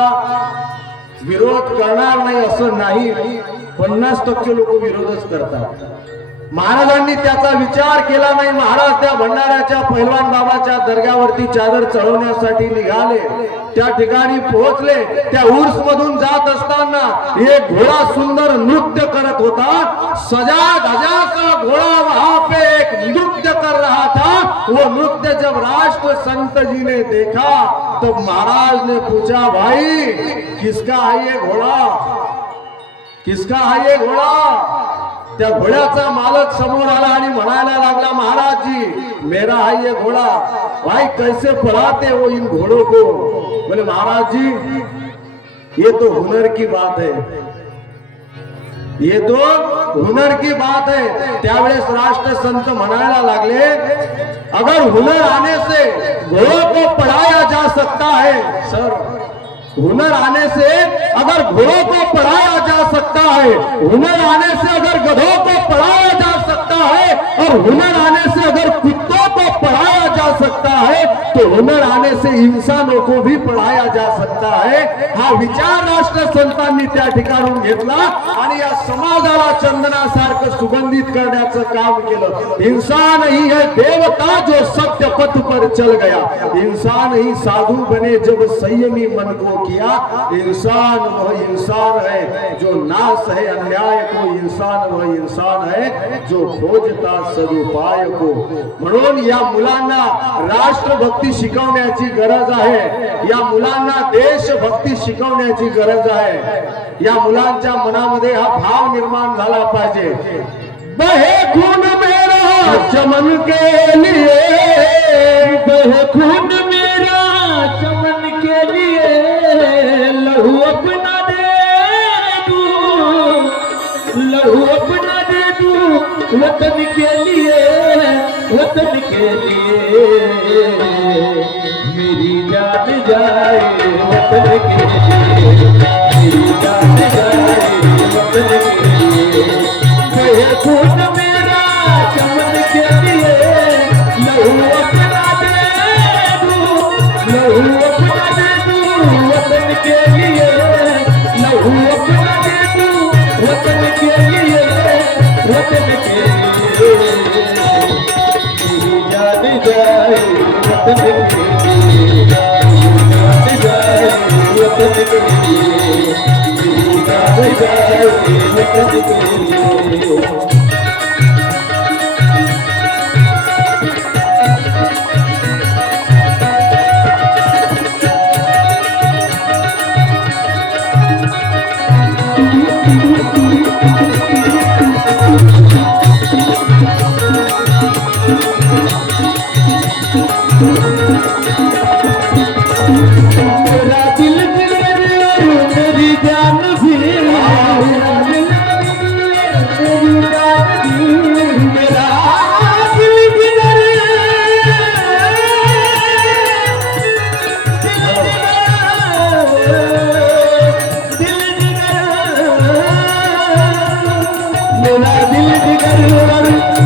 विरोध करणार नाही असं नाही. 50% लोक विरोधच करतात. महाराजांनी त्याचा विचार केला नाही. महाराज त्या भंडाऱ्याच्या पैलवान बाबाच्या दर्ग्यावरती चादर चढवण्यासाठी निघाले. त्या ठिकाणी पोहोचले. त्या उर्स मधून जात असताना एक घोडा सुंदर नृत्य करत होता. सजा धजा सा घोड़ा वहां पे एक नृत्य कर रहा था. वो नृत्य जब राष्ट्र संत जी ने देखा तो महाराज ने पूछा, भाई किसका है ये घोड़ा, किसका है ये घोड़ा. त्या घोड्याचा मालक समोर आला आणि म्हणायला लागला, महाराज जी मेरा है ये घोड़ा. भाई कैसे पढ़ाते हो इन घोड़ों को. बोले महाराज जी ये तो हुनर की बात है, ये तो हुनर की बात है. त्यावेळेस राष्ट्रसंत म्हणायला लागले, अगर हुनर आने से घोड़ों को पढ़ाया जा सकता है, सर हुनर आने से अगर घोड़ों को पढ़ाया जा सकता है, हुनर आने से अगर गधों को पढ़ाया जा सकता है, और हुनर आने से अगर कुत्तों को पढ़ाया जा सकता है तो हुनर आने से इंसानों को भी पढ़ाया जा सकता है। हा विचार राष्ट्रसंतांनी त्या ठिकाणून घेतला आणि या समाजाला चंदनासारखं सुगंधित करण्याचं काम केलं। इंसान ही है देवता जो सत्य पथ पर चल गया, इंसान ही साधु बने जब संयमी मन को किया। इंसान वह इंसान है जो नाश है अन्याय को, इंसान वह इंसान है जो खोजता सदुपाय को। म्हणून या मुलांना राष्ट्रभक्ती शिकवण्याची गरज आहे, या मुलांना देशभक्ती शिकवण्याची गरज आहे। या मुलांच्या मनामध्ये हा भाव निर्माण झाला पाहिजे। बहे खून मेरा चमन के लिए, बहे खून मेरा चमन के लिए, लहू अपना दे दूं, लहू अपना दे दूं वतन के लिए, वतन के लिए। मेरी जान जाए वतन के लिए, मेरी जान जाए वतन के लिए। बहे खून मेरा चमन के लिए, लहू अपना दे दूं, लहू अपना दे दूं वतन के लिए, लहू अपना दे दूं वतन के लिए, वतन के लिए। मेरी जान जाए वतन के लिए, जान जाए वतन के लिए, मेरी जान जाए वतन के लिए। मेरा दिल जिगर मेरी जान भी, मेरा दिल मेरी जान भी, मेरा दिल जिगर दिल जिगर, मेरा दिल जिगर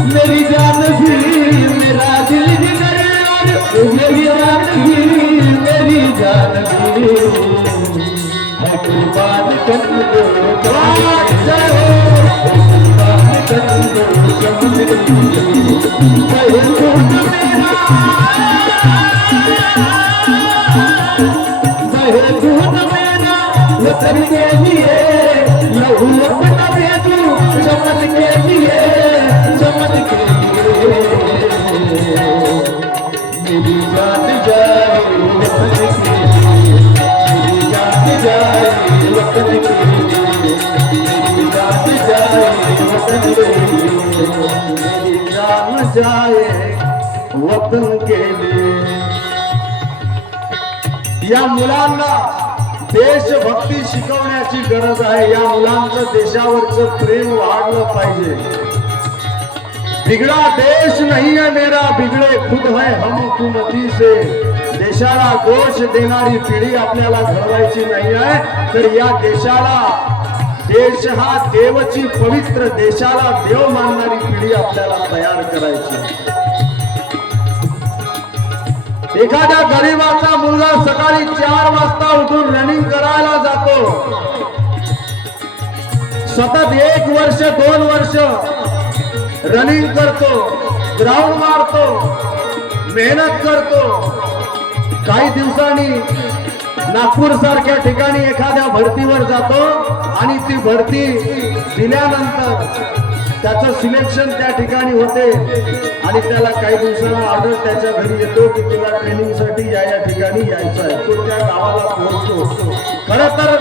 मेरी जान भी, मेरा दिल जिगर मेरी जान भी, मेरी जान भी। है कुर्बान कर दो कुर्बान कर दो जमीन, बहे खून मेरा, बहे खून मेरा वतन के लिए, लहू अपना दे दूं चमन के लिए, चमन के लिए। मेरी जान जाए वतन के लिए, मेरी जान जाए वतन के लिए, मेरी जान जाए वतन के लिए, मेरी जान जाए वतन के लिए। या मुलांना देशभक्ती शिकवण्याची गरज आहे। या मुलांचं देशावरचं प्रेम वाढलं पाहिजे। बिगड़ा देश नहीं है मेरा, बिगड़े खुद है हम हुकूमती से। देशाला दोष देणारी पिढी आपल्याला घडवायची नाही आहे, तर या देशाला, देश हा देवची पवित्र, देशाला देव मानणारी पिढी आपल्याला तयार करायची। एखाद्या गरीबाचा मुलगा सकाळी 4 वाजता उठून रनिंग करायला जातो, सतत 1 वर्ष 2 वर्ष रनिंग करतो, ग्राउंड मारतो, मेहनत करतो। काही दिवसांनी नागपूर सारख्या ठिकाणी एखाद्या भरतीवर जातो आणि ती भरती दिल्यानंतर त्याचं सिलेक्शन त्या ठिकाणी होते आणि त्याला काही दिवसांना ऑर्डर त्याच्या घरी येतो की तुला ट्रेनिंगसाठी या ठिकाणी यायचं आहे। तो त्या गावाला पोहोचतो। खरं तर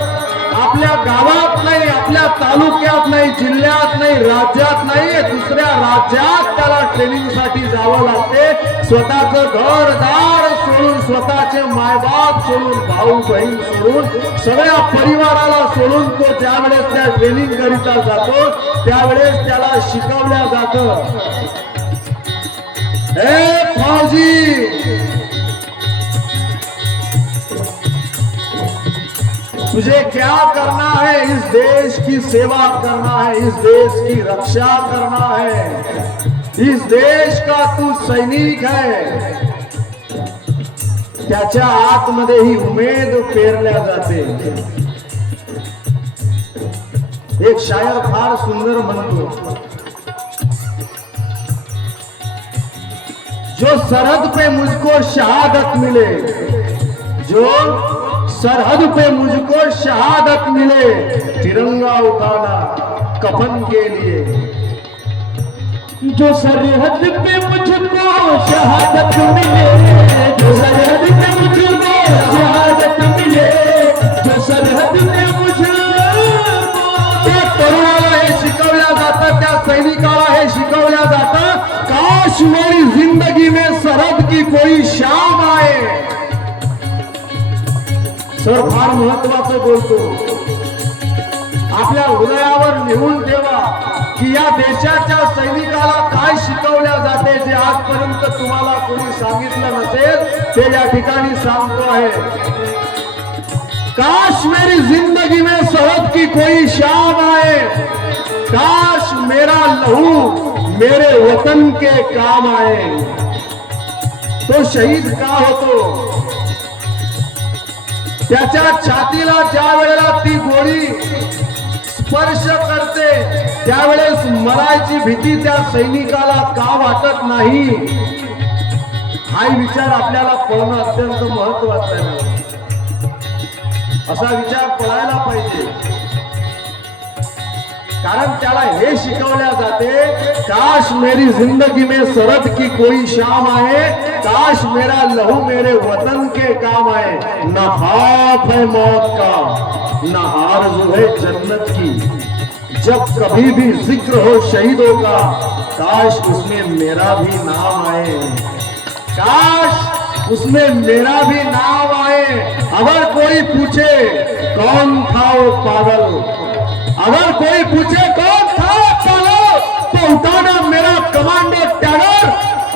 आपल्या गावात नाही, आपल्या तालुक्यात नाही, जिल्ह्यात नाही, राज्यात नाही, दुसऱ्या राज्यात त्याला ट्रेनिंगसाठी जावं लागते। स्वतःचं घरदार सोडून, स्वतःचे मायबाप सोडून, भाऊ बहीण सोडून, सगळ्या परिवाराला सोडून तो ज्यावेळेस त्या ट्रेनिंग करिता जातो त्यावेळेस त्याला शिकवल्या जातं, हे फौजी तुझे क्या करना है, इस देश की सेवा करना है, इस देश की रक्षा करना है, इस देश का तू सैनिक है। त्याच्या आतमध्ये ही उमेद पेरल्या जाते. एक शायर फार सुंदर म्हणतो, जो सरहद पे मुझको शहादत मिले, जो सरहद पे मुझको शहादत मिले, तिरंगा उठाना कफन के लिए. जो सरहद पे मुझको शहादत मिले, जो सरहद पे मुझको शहादत मिले, जो सरहद पे मुझको. त्या तरुणाला हे शिकवल्या जातं, त्या सैनिकाला हे शिकवल्या जातं, काश मेरी जिंदगी में सरहद की कोई शाम आए. सर फार महत्वाचं बोलतो. आपल्या हृदयावर लिहून ठेवा की या देशाच्या सैनिकाला काय शिकवल्या जाते, जे आजपर्यंत तुम्हाला कोणी सांगितलं नसेल ते या ठिकाणी सांगतो आहे. काश मेरी जिंदगी में सरहद की कोई शाम आए, काश मेरा लहू मेरे वतन के काम आए. तो शहीद का होतो? त्याच्या छातीला ज्या वेळेला ती गोळी स्पर्श करते त्यावेळेस मरायची भीती त्या सैनिकाला का वाटत नाही? हा विचार आपल्याला कळणं अत्यंत महत्वाचं आहे. असा विचार पळायला पाहिजे, कारण त्याला हे शिकवल्या जाते, काश मेरी जिंदगी में सरहद की कोई शाम आए, काश मेरा लहू मेरे वतन के काम आए. न खौफ है मौत का, न आरज़ू है जन्नत की, जब कभी भी जिक्र हो शहीदों का, काश उसमें मेरा भी नाम आए, काश उसमें मेरा भी नाम आए. अगर कोई पूछे कौन था वो पागल, अगर कोई पूछे कौन था पागल, तो उठाना मेरा कमांडो टैगर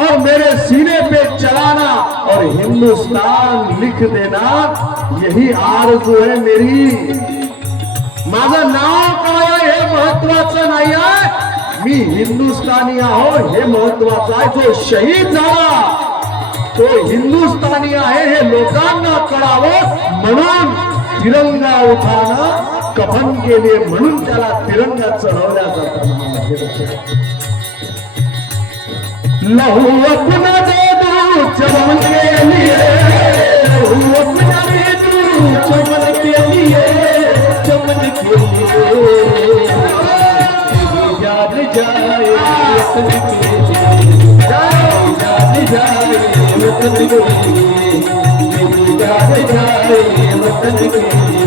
और मेरे सीने पे चलाना और हिंदुस्तान लिख देना, यही आरज़ू है मेरी. माझं नाव काय हे महत्वाचं नाही आहे, मी हिंदुस्थानी आहो हे महत्वाचं आहे. जो शहीद झाला तो हिंदुस्थानी आहे हे लोकांना कळावं म्हणून तिरंगा उठाना कफन के लिए, म्हणून त्याला तिरंगा चढवल्या जातात. लहू अपना दे दो चमन के लिए, लहू अपना दे दो चमन के लिए, चमन के लिए. जान जाए वतन के लिए, जान जाए वतन के लिए, मेरी जान जाए वतन के लिए.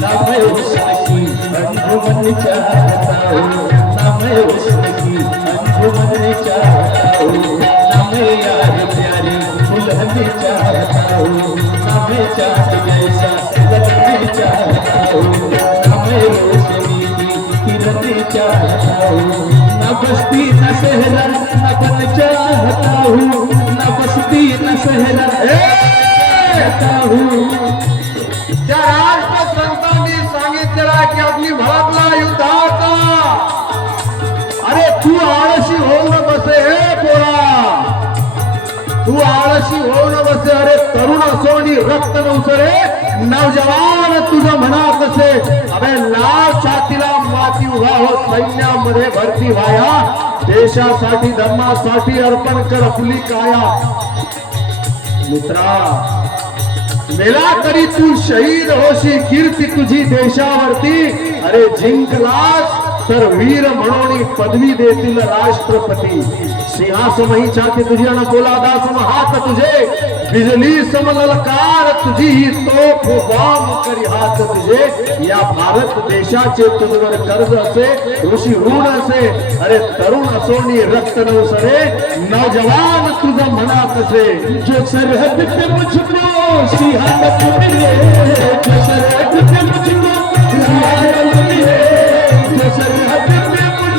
ना मैं उसकी अंजुमन चाहता हूँ, ना मैं उसकी अंजुमन चाहता हूँ, ना मैं यार प्यारी दुल्हन चाहता हूँ, ना मैं चाँद जैसा लगन चाहता हूँ, ना मैं रोशनी की किरण चाहता हूँ, ना बस्ती न शहर न बन चाहता हूँ, ना बस्ती न शहर चाहता हूँ. त्या राष्ट्रसंतांनी सांगितलेला की अग्नी भडकला युद्धाचा, अरे तू आळशी होऊ न बसे हे पोरा, तू आळशी होऊ न बसे. अरे तरुण असो आणि रक्त नवसरे नवजवान तुझं म्हणा कसे, अबे लाल छातीला माती उभा हो, सैन्यामध्ये भरती व्हाया, देशासाठी धर्मासाठी अर्पण कर आपली काया. मित्रा, मेला तरी तू शहीद होशी, कीर्ती तुझी देशावरती. अरे जिंकलास तर वीर म्हणून पदवी देतील राष्ट्रपती. सिंहासमही छाती तुझी अन पोलादा सम हात तुझे, बिजली सम ललकार तुझी ही तोफ बाम करी हात तुझे. या भारत देशाचे तुझवर कर्ज असे, ऋषी ऋण असे. अरे तरुण असोनी रक्त नवसरे, नौजवान तुझं म्हणा कसे. जो सरहद पे मुझको शहादत मिले, जो सरहद पे मुझको शहादत मिले, जो सरहद पे मुझको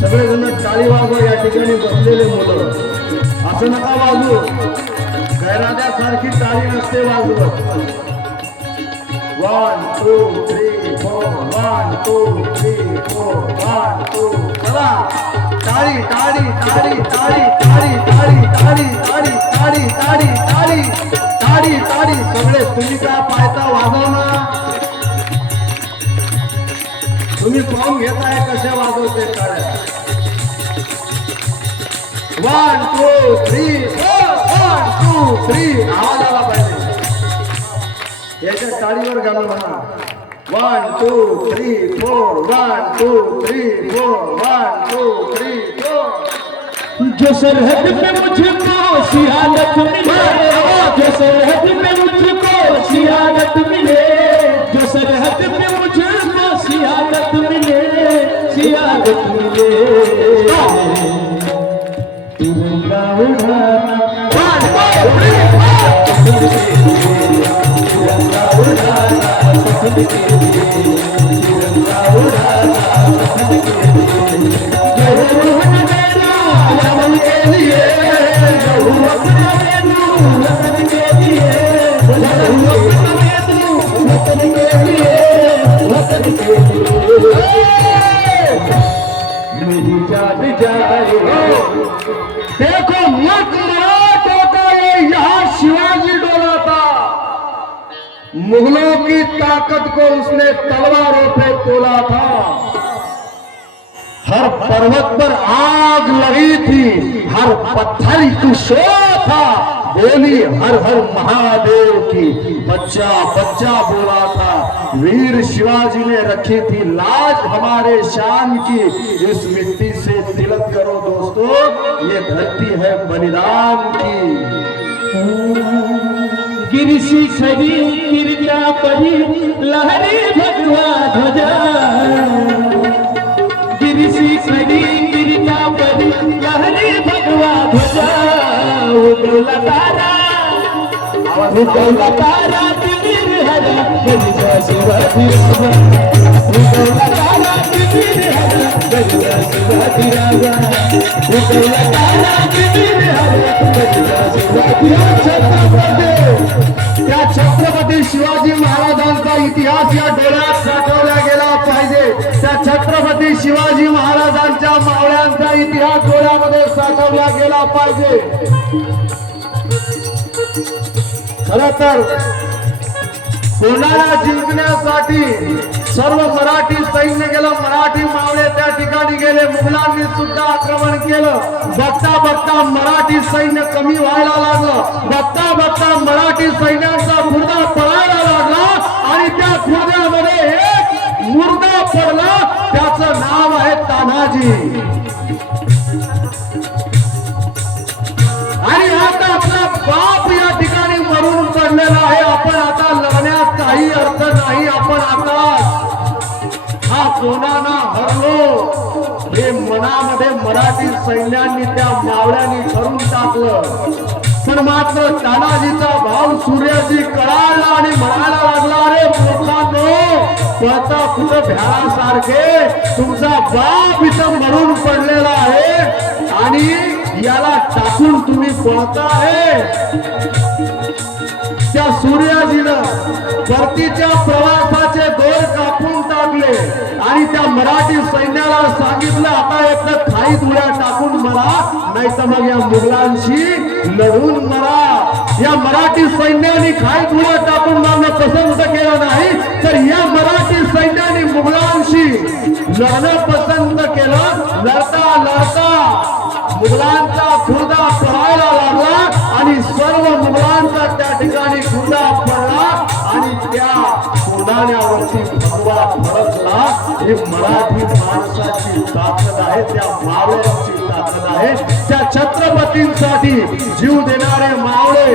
सगळेजण टाळी वाजवा. या ठिकाणी बसलेले मुलं असं नका वाजू, गैराद्यासारखं सारखी टाळी नसते वाजवत. 1 2 3 4 1 2 3 4 1 2 चला टाळी टाळी टाळी टाळी टाळी टाळी टाळी टाळी टाळी टाळी टाळी टाळी टाळी सगळे तुम्ही काय पायता वाजव ना. तुम्ही पाहून घेताय कशा वाजवते टाळ्या. 1 2 3 4 1 2 3 आवाज आला पाहिजे. याच्या टाळीवर गाणं म्हणा. 1 2 3 4 1 2 3 4 1 2 3 4. जो सरहद पे मुझको सियादत मिले, जो सरहद पे मुझको सियादत मिले, जो सरहद पे मुझको सियादत मिले, सियादत मिले, तिरंगा उड़ाना, तिरंगा उड़ाना पसंद के लिए, तिरंगा उड़ाना पसंद के लिए, जरूर मेरा अमल के लिए, जरूर अपना वतन के लिए, जरूर अपना वतन के लिए, वतन के लिए मेरी जान जाए. देखो मुल्क मराठ होता है, यहाँ शिवाजी डोला था. मुगलों की ताकत को उसने तलवारों पे तोला था. हर पर्वत पर आग लगी थी, हर पत्थर कुशो था. बोली हर हर महादेव की, बच्चा बच्चा बोला था. वीर शिवाजी ने रखी थी लाज हमारे शान की. इस मिट्टी से तिलक करो दोस्तों, ये धरती है बलिदान की. गिरसी खरी गिरता परी लहरी भगवा ध्वजा, गिरसी खरी गिरता परी लहरी भगवा ध्वजा. उगला तारा तिमिर हरा गरजा शिवाजी राजा, उगला तारा तिमिर हरा गरजा शिवाजी राजा, उगला तारा तिमिर हरा गरजा शिवाजी राजा. त्या छत्रपती शिवाजी महाराजांचा इतिहास या डोळ्यात साठवला गेला पाहिजे. त्या छत्रपती शिवाजी महाराजांच्या मावळ्यांचा इतिहास डोळ्यामध्ये साठवला गेला पाहिजे. खरं तर कोणाला जिंकण्यासाठी सर्व मराठी सैन्य गेलं. मराठी मावळे त्या ठिकाणी गेले. मुघलांनी सुद्धा आक्रमण केलं. बघता बघता मराठी सैन्य कमी व्हायला लागलं. बघता बघता मराठी सैन्याचा मुर्दा पळायला लागला आणि त्या खुर्द्यामध्ये एक मुर्दा पडला. त्याचं नाव आहे तानाजी. आणि आता आपला बाप या ठिकाणी मरून पडलेला आहे. आपण आता लढण्यात काही अर्थ नाही. आपण आता हा कोणाला हरलो हे मनामध्ये मराठी सैन्यांनी त्या मावळ्यांनी ठरवून टाकलं. पण मात्र तानाजीचा भाव सूर्याजी कळाला आणि म्हणायला लागला, अरे मूर्खांनो, पळता कुठं भ्यासारखे तुमचा बाप इथं मरून पडलेला आहे आणि याला टाकून तुम्ही पळता आहे. त्या सूर्याजीनं परतीच्या प्रवासाचे दोर कापून टाकले आणि त्या मराठी सैन्याला सांगितलं, आता एक खाईत उड्या टाकून मरा, नाही तर मग या मुघलांशी लढून मरा. या मराठी सैन्याने खाईत उड्या टाकून मारणं पसंत केलं नाही, तर या मराठी सैन्याने मुघलांशी लढणं पसंत केलं. लढता लढता मुघलांचा खुर्दा पळायला लागला आणि सर्व मुघलांचा त्या ठिकाणी खुर्दा पडला आणि त्या खुर्दाण्यावरती भगवा फडकला. ही मराठी माणसाची ताकद आहे, त्या मावळ्यांची ताकद आहे. त्या छत्रपतींसाठी जीव देणारे मावळे.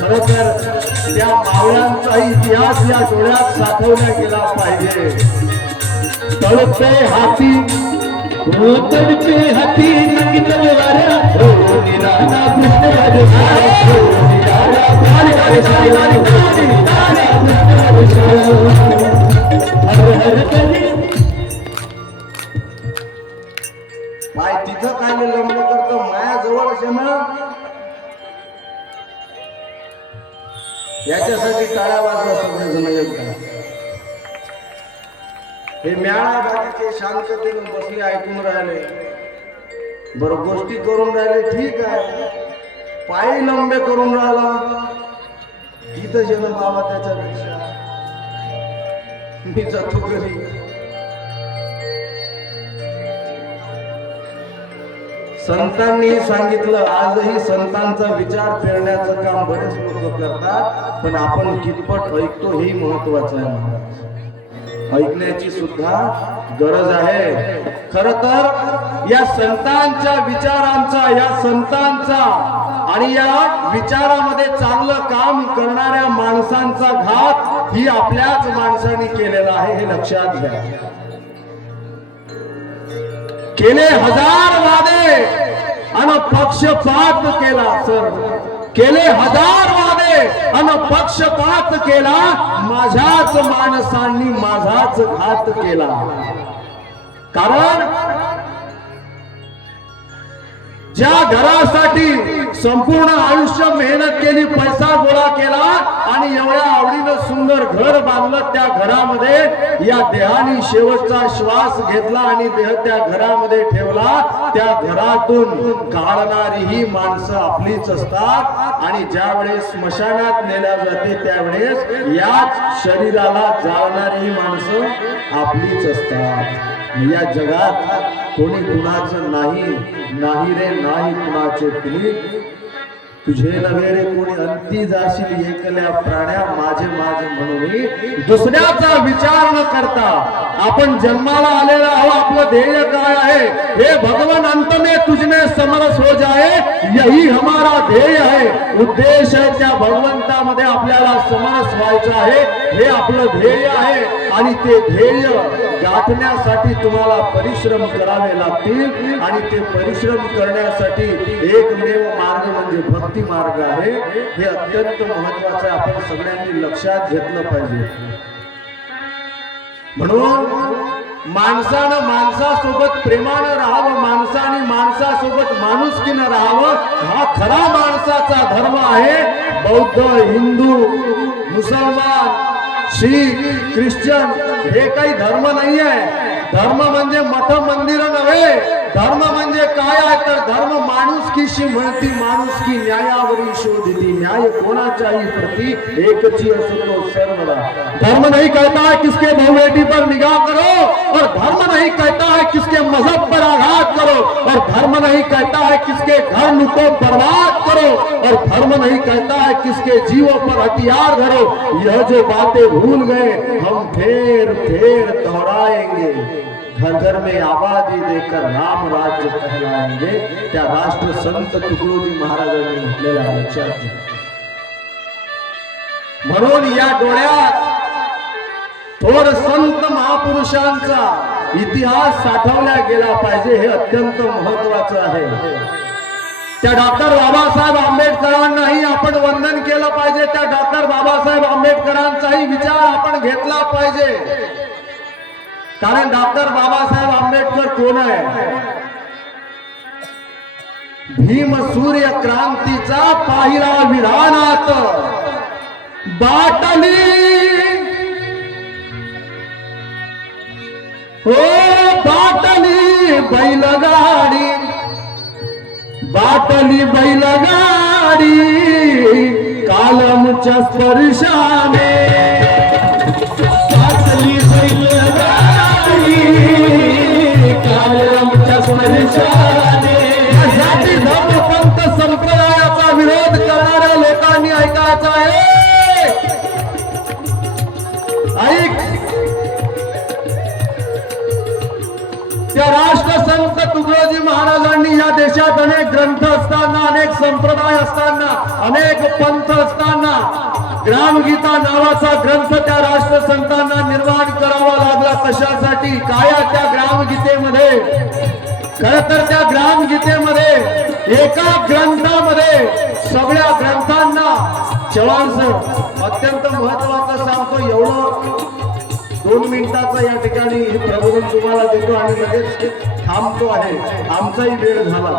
खरं तर त्या मावळ्यांचा इतिहास या डोळ्यात साठवला गेला पाहिजे. तळपे हाती तड़पे हाथी नंगी तलवारा, निराला कृष्ण राजा, निराला हर हर करे. माय तिथं काय लग्न करतो माया जवळ ना याच्यासाठी टाळ्या वाजवा सगळेजण एकदा. हे म्याळा बाकीचे शांततेने बसले ऐकून राहिले, बरं गोष्टी करून राहिले, ठीक आहे. पायी लंबे करून राहिला इथं जन्म बाबा त्याच्यापेक्षा मी जातो घरी. संतांनी सांगितलं, आजही संतांचा विचार फेरण्याचं काम बरेच लोक करतात, पण आपण कितपत ऐकतो हे महत्वाचं आहे महाराज. ऐकण्याची सुद्धा गरज आहे. खर तर या संतांच्या विचारांचा, या संतांचा आणि या विचारामध्ये चांगलं काम करणाऱ्या माणसांचा घात ही आपल्याच माणसांनी केलेला आहे, हे लक्षात घ्या. केले हजार वादे आणि पक्षपात केला. सर केले हजार वादे आणि पक्षपात केला, माझ्याच माणसांनी माझाच घात केला. कारण ज्या घरासाठी संपूर्ण आयुष्य मेहनत केली, पैसा गोळा केला आणि एवढ्या आवडीनं सुंदर घर बांधलं, त्या घरामध्ये या देहाने शेवटचा श्वास घेतला आणि देह त्या घरामध्ये ठेवला, त्या घरातून काढणारी ही माणसं आपलीच असतात. आणि ज्या वेळेस स्मशानात नेल्या जाते त्यावेळेस याच शरीराला जाळणारी ही माणसं आपलीच असतात. या जगात कोणी कुणाचं नाही, नाही रे नाही कुणाचे तुम्ही, तुझे नव्हे रे कोणी अंती जाशील एकल्या प्राण्या माझे माझे म्हणून. दुसऱ्याचा विचार न करता आपण जन्माला आलेला आहो, आपलं ध्येय काय आहे, हे भगवान अंत में तुझने समरस हो जाए, यही हमारा ध्येय है. उद्देश आहे त्या भगवंतामध्ये आपल्याला समरस व्हायचं आहे, हे आपलं ध्येय आहे. आणि ते ध्येय गाठण्यासाठी तुम्हाला परिश्रम करावे लागतील आणि ते परिश्रम करण्यासाठी एकमेव मार्ग म्हणजे भक्ती मार्ग आहे. हे अत्यंत महत्वाचं आहे, आपण सगळ्यांनी लक्षात घेतलं पाहिजे. म्हणून माणसानं माणसासोबत प्रेमानं राहावं, माणसाने माणसासोबत माणुसकीनं राहावं, हा खरा माणसाचा धर्म आहे. बौद्ध, हिंदू, मुसलमान, शीख, ख्रिश्चन हे काही धर्म नाही आहे. धर्म म्हणजे मठ मंदिर नव्हे. धर्म म्हणजे काय आहे तर धर्म माणुसकीशी म्हणती, माणुसकी न्यायावरी शोधती, न्याय कोणाच्याही प्रति एकची असतो सर्वदा. धर्म नहीं कहता है किसके बहू बेटी पर निगाह करो, और धर्म नहीं कहता है किसके मजहब पर आघात करो, और धर्म नहीं कहता है किसके घर लूटो बर्बाद करो, और धर्म नहीं कहता है किसके जीवों पर हथियार धरो. यह जो बातें भूल गए हम फेर फेर दोहराएंगे. घर घर में आबादी देकर राम राज्य कहलाएंगे. त्या राष्ट्र संत तुकडोजी महाराजांनी म्हटलेला लक्षात घ्या. म्हणून या डोळ्यात थोर संत महापुरुषांचा इतिहास साठवला गेला पाहिजे, हे अत्यंत महत्वाचं आहे. त्या डॉक्टर बाबासाहेब आंबेडकरांनाही आपण वंदन केलं पाहिजे. त्या डॉक्टर बाबासाहेब आंबेडकरांचाही विचार आपण घेतला पाहिजे. कारण डॉक्टर बाबासाहेब आंबेडकर कोण आहे? भीम सूर्य क्रांतीचा पाहिला विधानात बाटली, हो बाटली बैलगाडी, बाटली बैलगाडी कालमच्या स्पर्शाने, बाटली बैलगाडी कालमच्या स्पर्शाने. जाती धर्म पंथ संप्रदायाचा विरोध करणाऱ्या लोकांनी ऐकायचं आहे. ऐक, त्या राष्ट्रसंत तुकडोजी महाराजांनी या देशात अनेक ग्रंथ असताना, अनेक संप्रदाय असताना, अनेक पंथ असताना ग्रामगीता नावाचा ग्रंथ त्या राष्ट्रसंतांना निर्माण करावा लागला. कशासाठी? काय त्या ग्रामगीतेमध्ये? खर तर त्या ग्रामगीतेमध्ये एका ग्रंथामध्ये सगळ्या ग्रंथांना, चव्हाण सर अत्यंत महत्वाचं सांगतो, एवढं 2 मिनिटाचा या ठिकाणी प्रबोधन तुम्हाला देतो आणि लगेच थांबतो आहे, आमचाही वेळ झाला.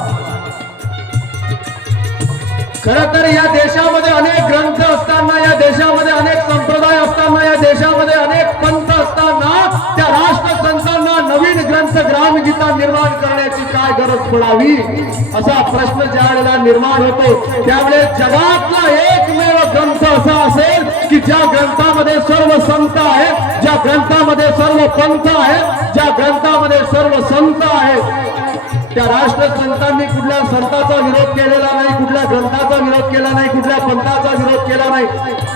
खरं तर या देशामध्ये अनेक ग्रंथ असताना, या देशामध्ये अनेक संप्रदाय असताना, या देशामध्ये अनेक पंथ असताना त्या राष्ट्रसंतांना नवीन ग्रंथ ग्रामगीता निर्माण करण्याची काय गरज पडावी असा प्रश्न ज्या वेळेला निर्माण होतो त्यावेळेस जगातला एकमेव ग्रंथ असा असेल की ज्या ग्रंथामध्ये सर्व संत आहेत, ज्या ग्रंथामध्ये सर्व पंथ आहेत, ज्या ग्रंथामध्ये सर्व संत आहेत, त्या राष्ट्रसंतांनी कुठल्या संताचा विरोध केलेला नाही, कुठल्या ग्रंथाचा विरोध केला नाही, कुठल्या पंथाचा विरोध केला नाही.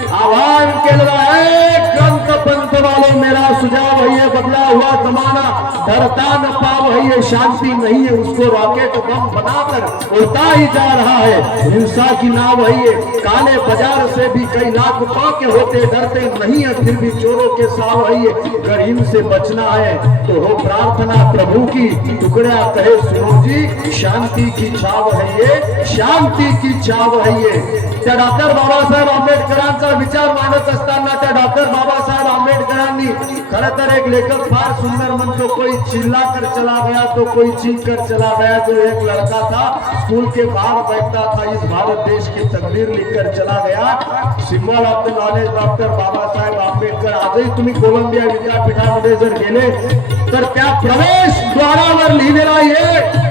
आह्वान केलेला आहे, ग्रंथ पंथ वालों मेरा सुझाव है, बदला हुआ जमाना डरता न पाव है, ये शांति नहीं है उसको रॉकेट बम बनाकर उड़ता ही जा रहा है, हिंसा की नाव है ये, काले बाजार से भी कई लाख पाके होते डरते नहीं है, फिर भी चोरों के साव है ये, अगर इनसे बचना है तो हो प्रार्थना प्रभु की, टुकड़ा कहे सुनो जी शांति की छाव है ये, शांती की छाव है ये. त्या डॉक्टर बाबासाहेब आंबेडकरांचा विचार मांडत असताना त्या डॉक्टर बाबासाहेब आंबेडकरांनी खरं तर एक लेखक फार सुंदर म्हणतो, कोई चिल्ला कर चला गया तो कोई चीख कर चला गया, जो एक लड़का था स्कूल के बाहर बैठता था, इस भारत देश की तकदीर लिखकर चला गया. Symbol of the knowledge doctor Babasaheb Ambedkar. आजही तुम्ही कोलंबिया विद्यापीठामध्ये जर गेले तर त्या प्रवेश द्वारावर लिहिलेला आहे,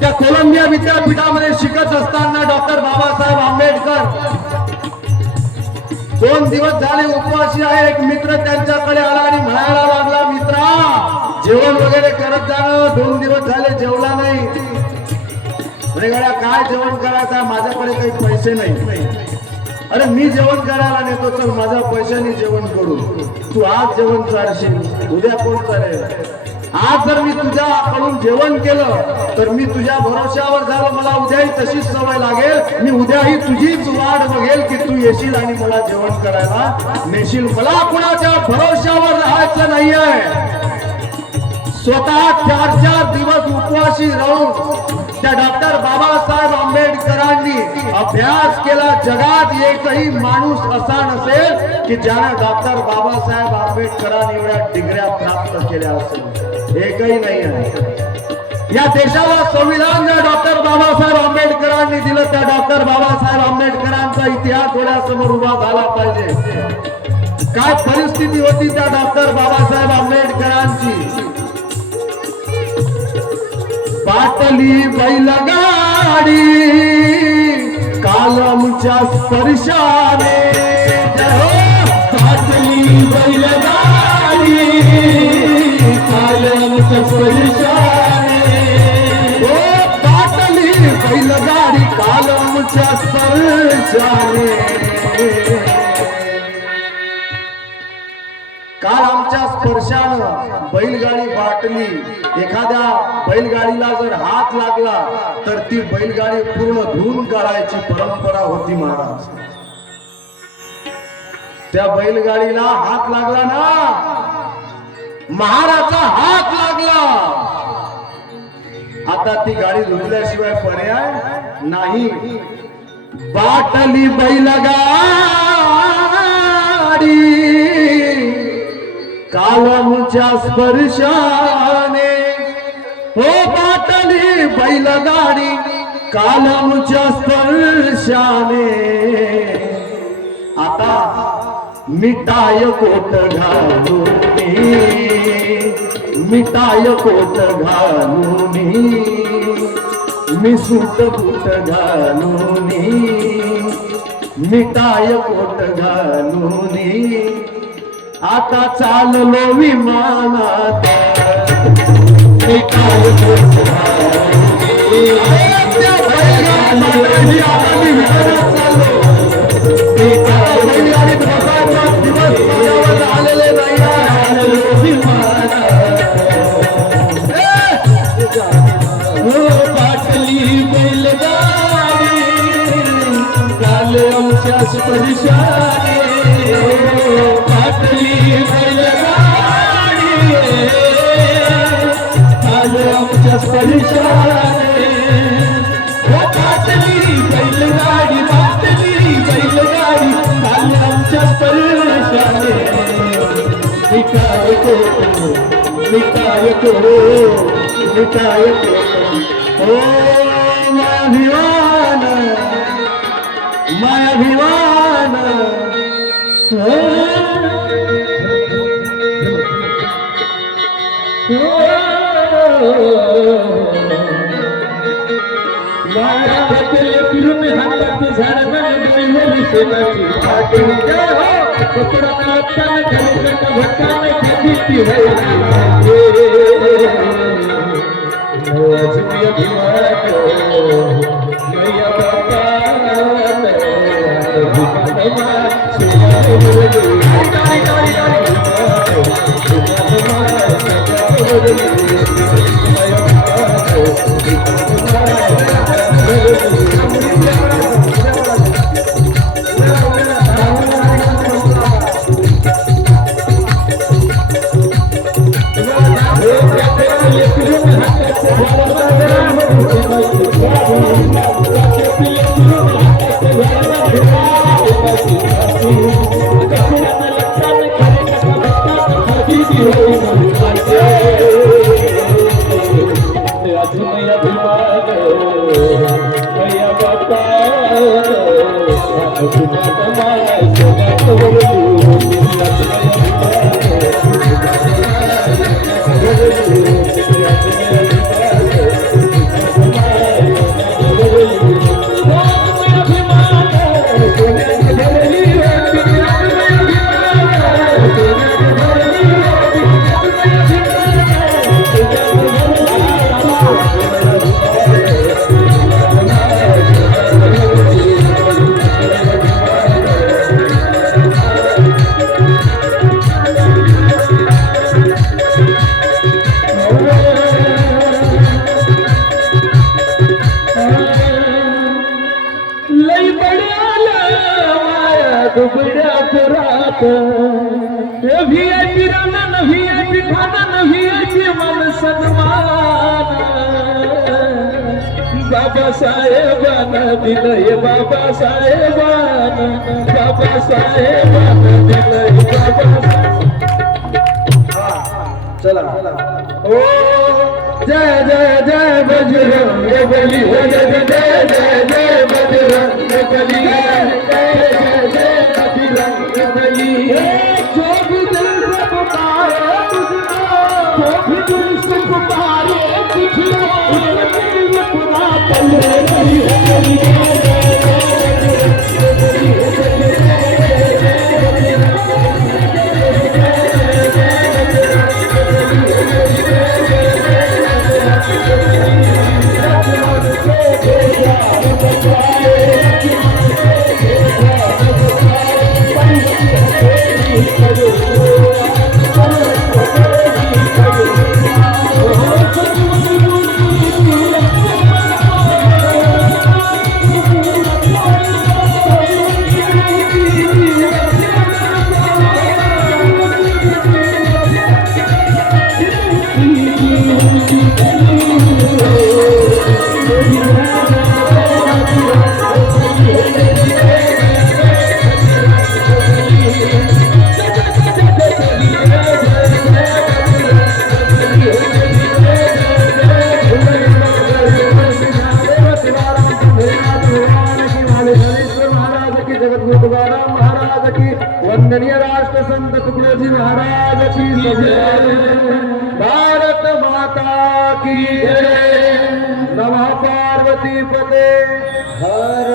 त्या कोलंबिया विद्यापीठामध्ये शिकत असताना डॉक्टर बाबासाहेब आंबेडकर 2 दिवस झाले उपवासी आहे. एक मित्र त्यांच्याकडे आला आणि म्हणायला लागला, मित्रा जेवण वगैरे करत जाणं, 2 दिवस झाले जेवला नाही. गड्या काय जेवण करायचं, माझ्याकडे काही पैसे नाही. अरे मी जेवण करायला नेतो, चल माझ्या पैशाने जेवण करू, तू आज जेवण चालशील, उद्या कोण चालेल. आज जर मी तुझ्याकडून जेवण केलं तर मी तुझ्या भरोश्यावर झालो, मला उद्याही तशीच सवय लागेल, मी उद्याही तुझीच वाट बघेल की तू येशील आणि मला जेवण करायला नेशील. मला कुणाच्या भरोश्यावर राहायचं नाहीये. स्वतः 4 दिवस उपवासी राहून त्या डॉक्टर बाबासाहेब आंबेडकरांनी अभ्यास केला. जगात एकही माणूस असा नसेल की ज्याने डॉक्टर बाबासाहेब आंबेडकरांनी एवढ्या डिग्र्या प्राप्त केल्या असेल, एकही नाही आहे. या देशाला संविधान ज्या डॉक्टर बाबासाहेब आंबेडकरांनी दिलं, त्या डॉक्टर बाबासाहेब आंबेडकरांचा इतिहास डोळ्यासमोर उभा झाला पाहिजे. काय परिस्थिती होती त्या डॉक्टर बाबासाहेब आंबेडकरांची. पाटली बैलगाडी कालमच्या स्पर्शाने, पाटली बैलगाडी कालमच्या स्पर्शाने, ओ पाटली बैलगाडी कालमच्या स्पर्शाने. काल आमच्या स्पर्शानं बैलगाडी बाटली. एखाद्या बैलगाडीला जर हात लागला तर ती बैलगाडी पूर्ण धुवून काढायची परंपरा होती महाराज. त्या बैलगाडीला हात लागला ना, महाराजचा हात लागला, आता ती गाडी धुतल्याशिवाय पर्याय नाही. बाटली बैलगाडी कालमच्या स्पर्शाने, हो बाटली बैलगाडी कालमच्या स्पर्शाने. आता मिठाय कोट घालून, मिठाय कोट घालून, मी सूट बूट घालून, मिठाय कोट घालून, आता चाललो विमानात. मिठाय कोट घालून, आलेले पाटली बैलगाडी कालमच्या स्पर्शाने, पाटली बैलगाडी कालमच्या स्पर्शाने, पाटली बैलगाडी, पाटली बैलगाडी कालमच्या स्पर्शाने. मिठाय कोट, मिठाय कोट, मिठाय कोट, ओ माहिवान बाबासाहेबांना दिलंय बाबासाहेबांना दिलंय चला ओ जय जय जय बजरंग बली हो जय जय जय जय बजरंग बली जय जय बजरंग बली जो भी दिल से पुकारे जो भी दिल से पुकारे खुदा पल्ले नहीं है वंदनीय राष्ट्र संत तुकडोजी महाराज की जय। भारत माता की जय। नमः पार्वती पते हर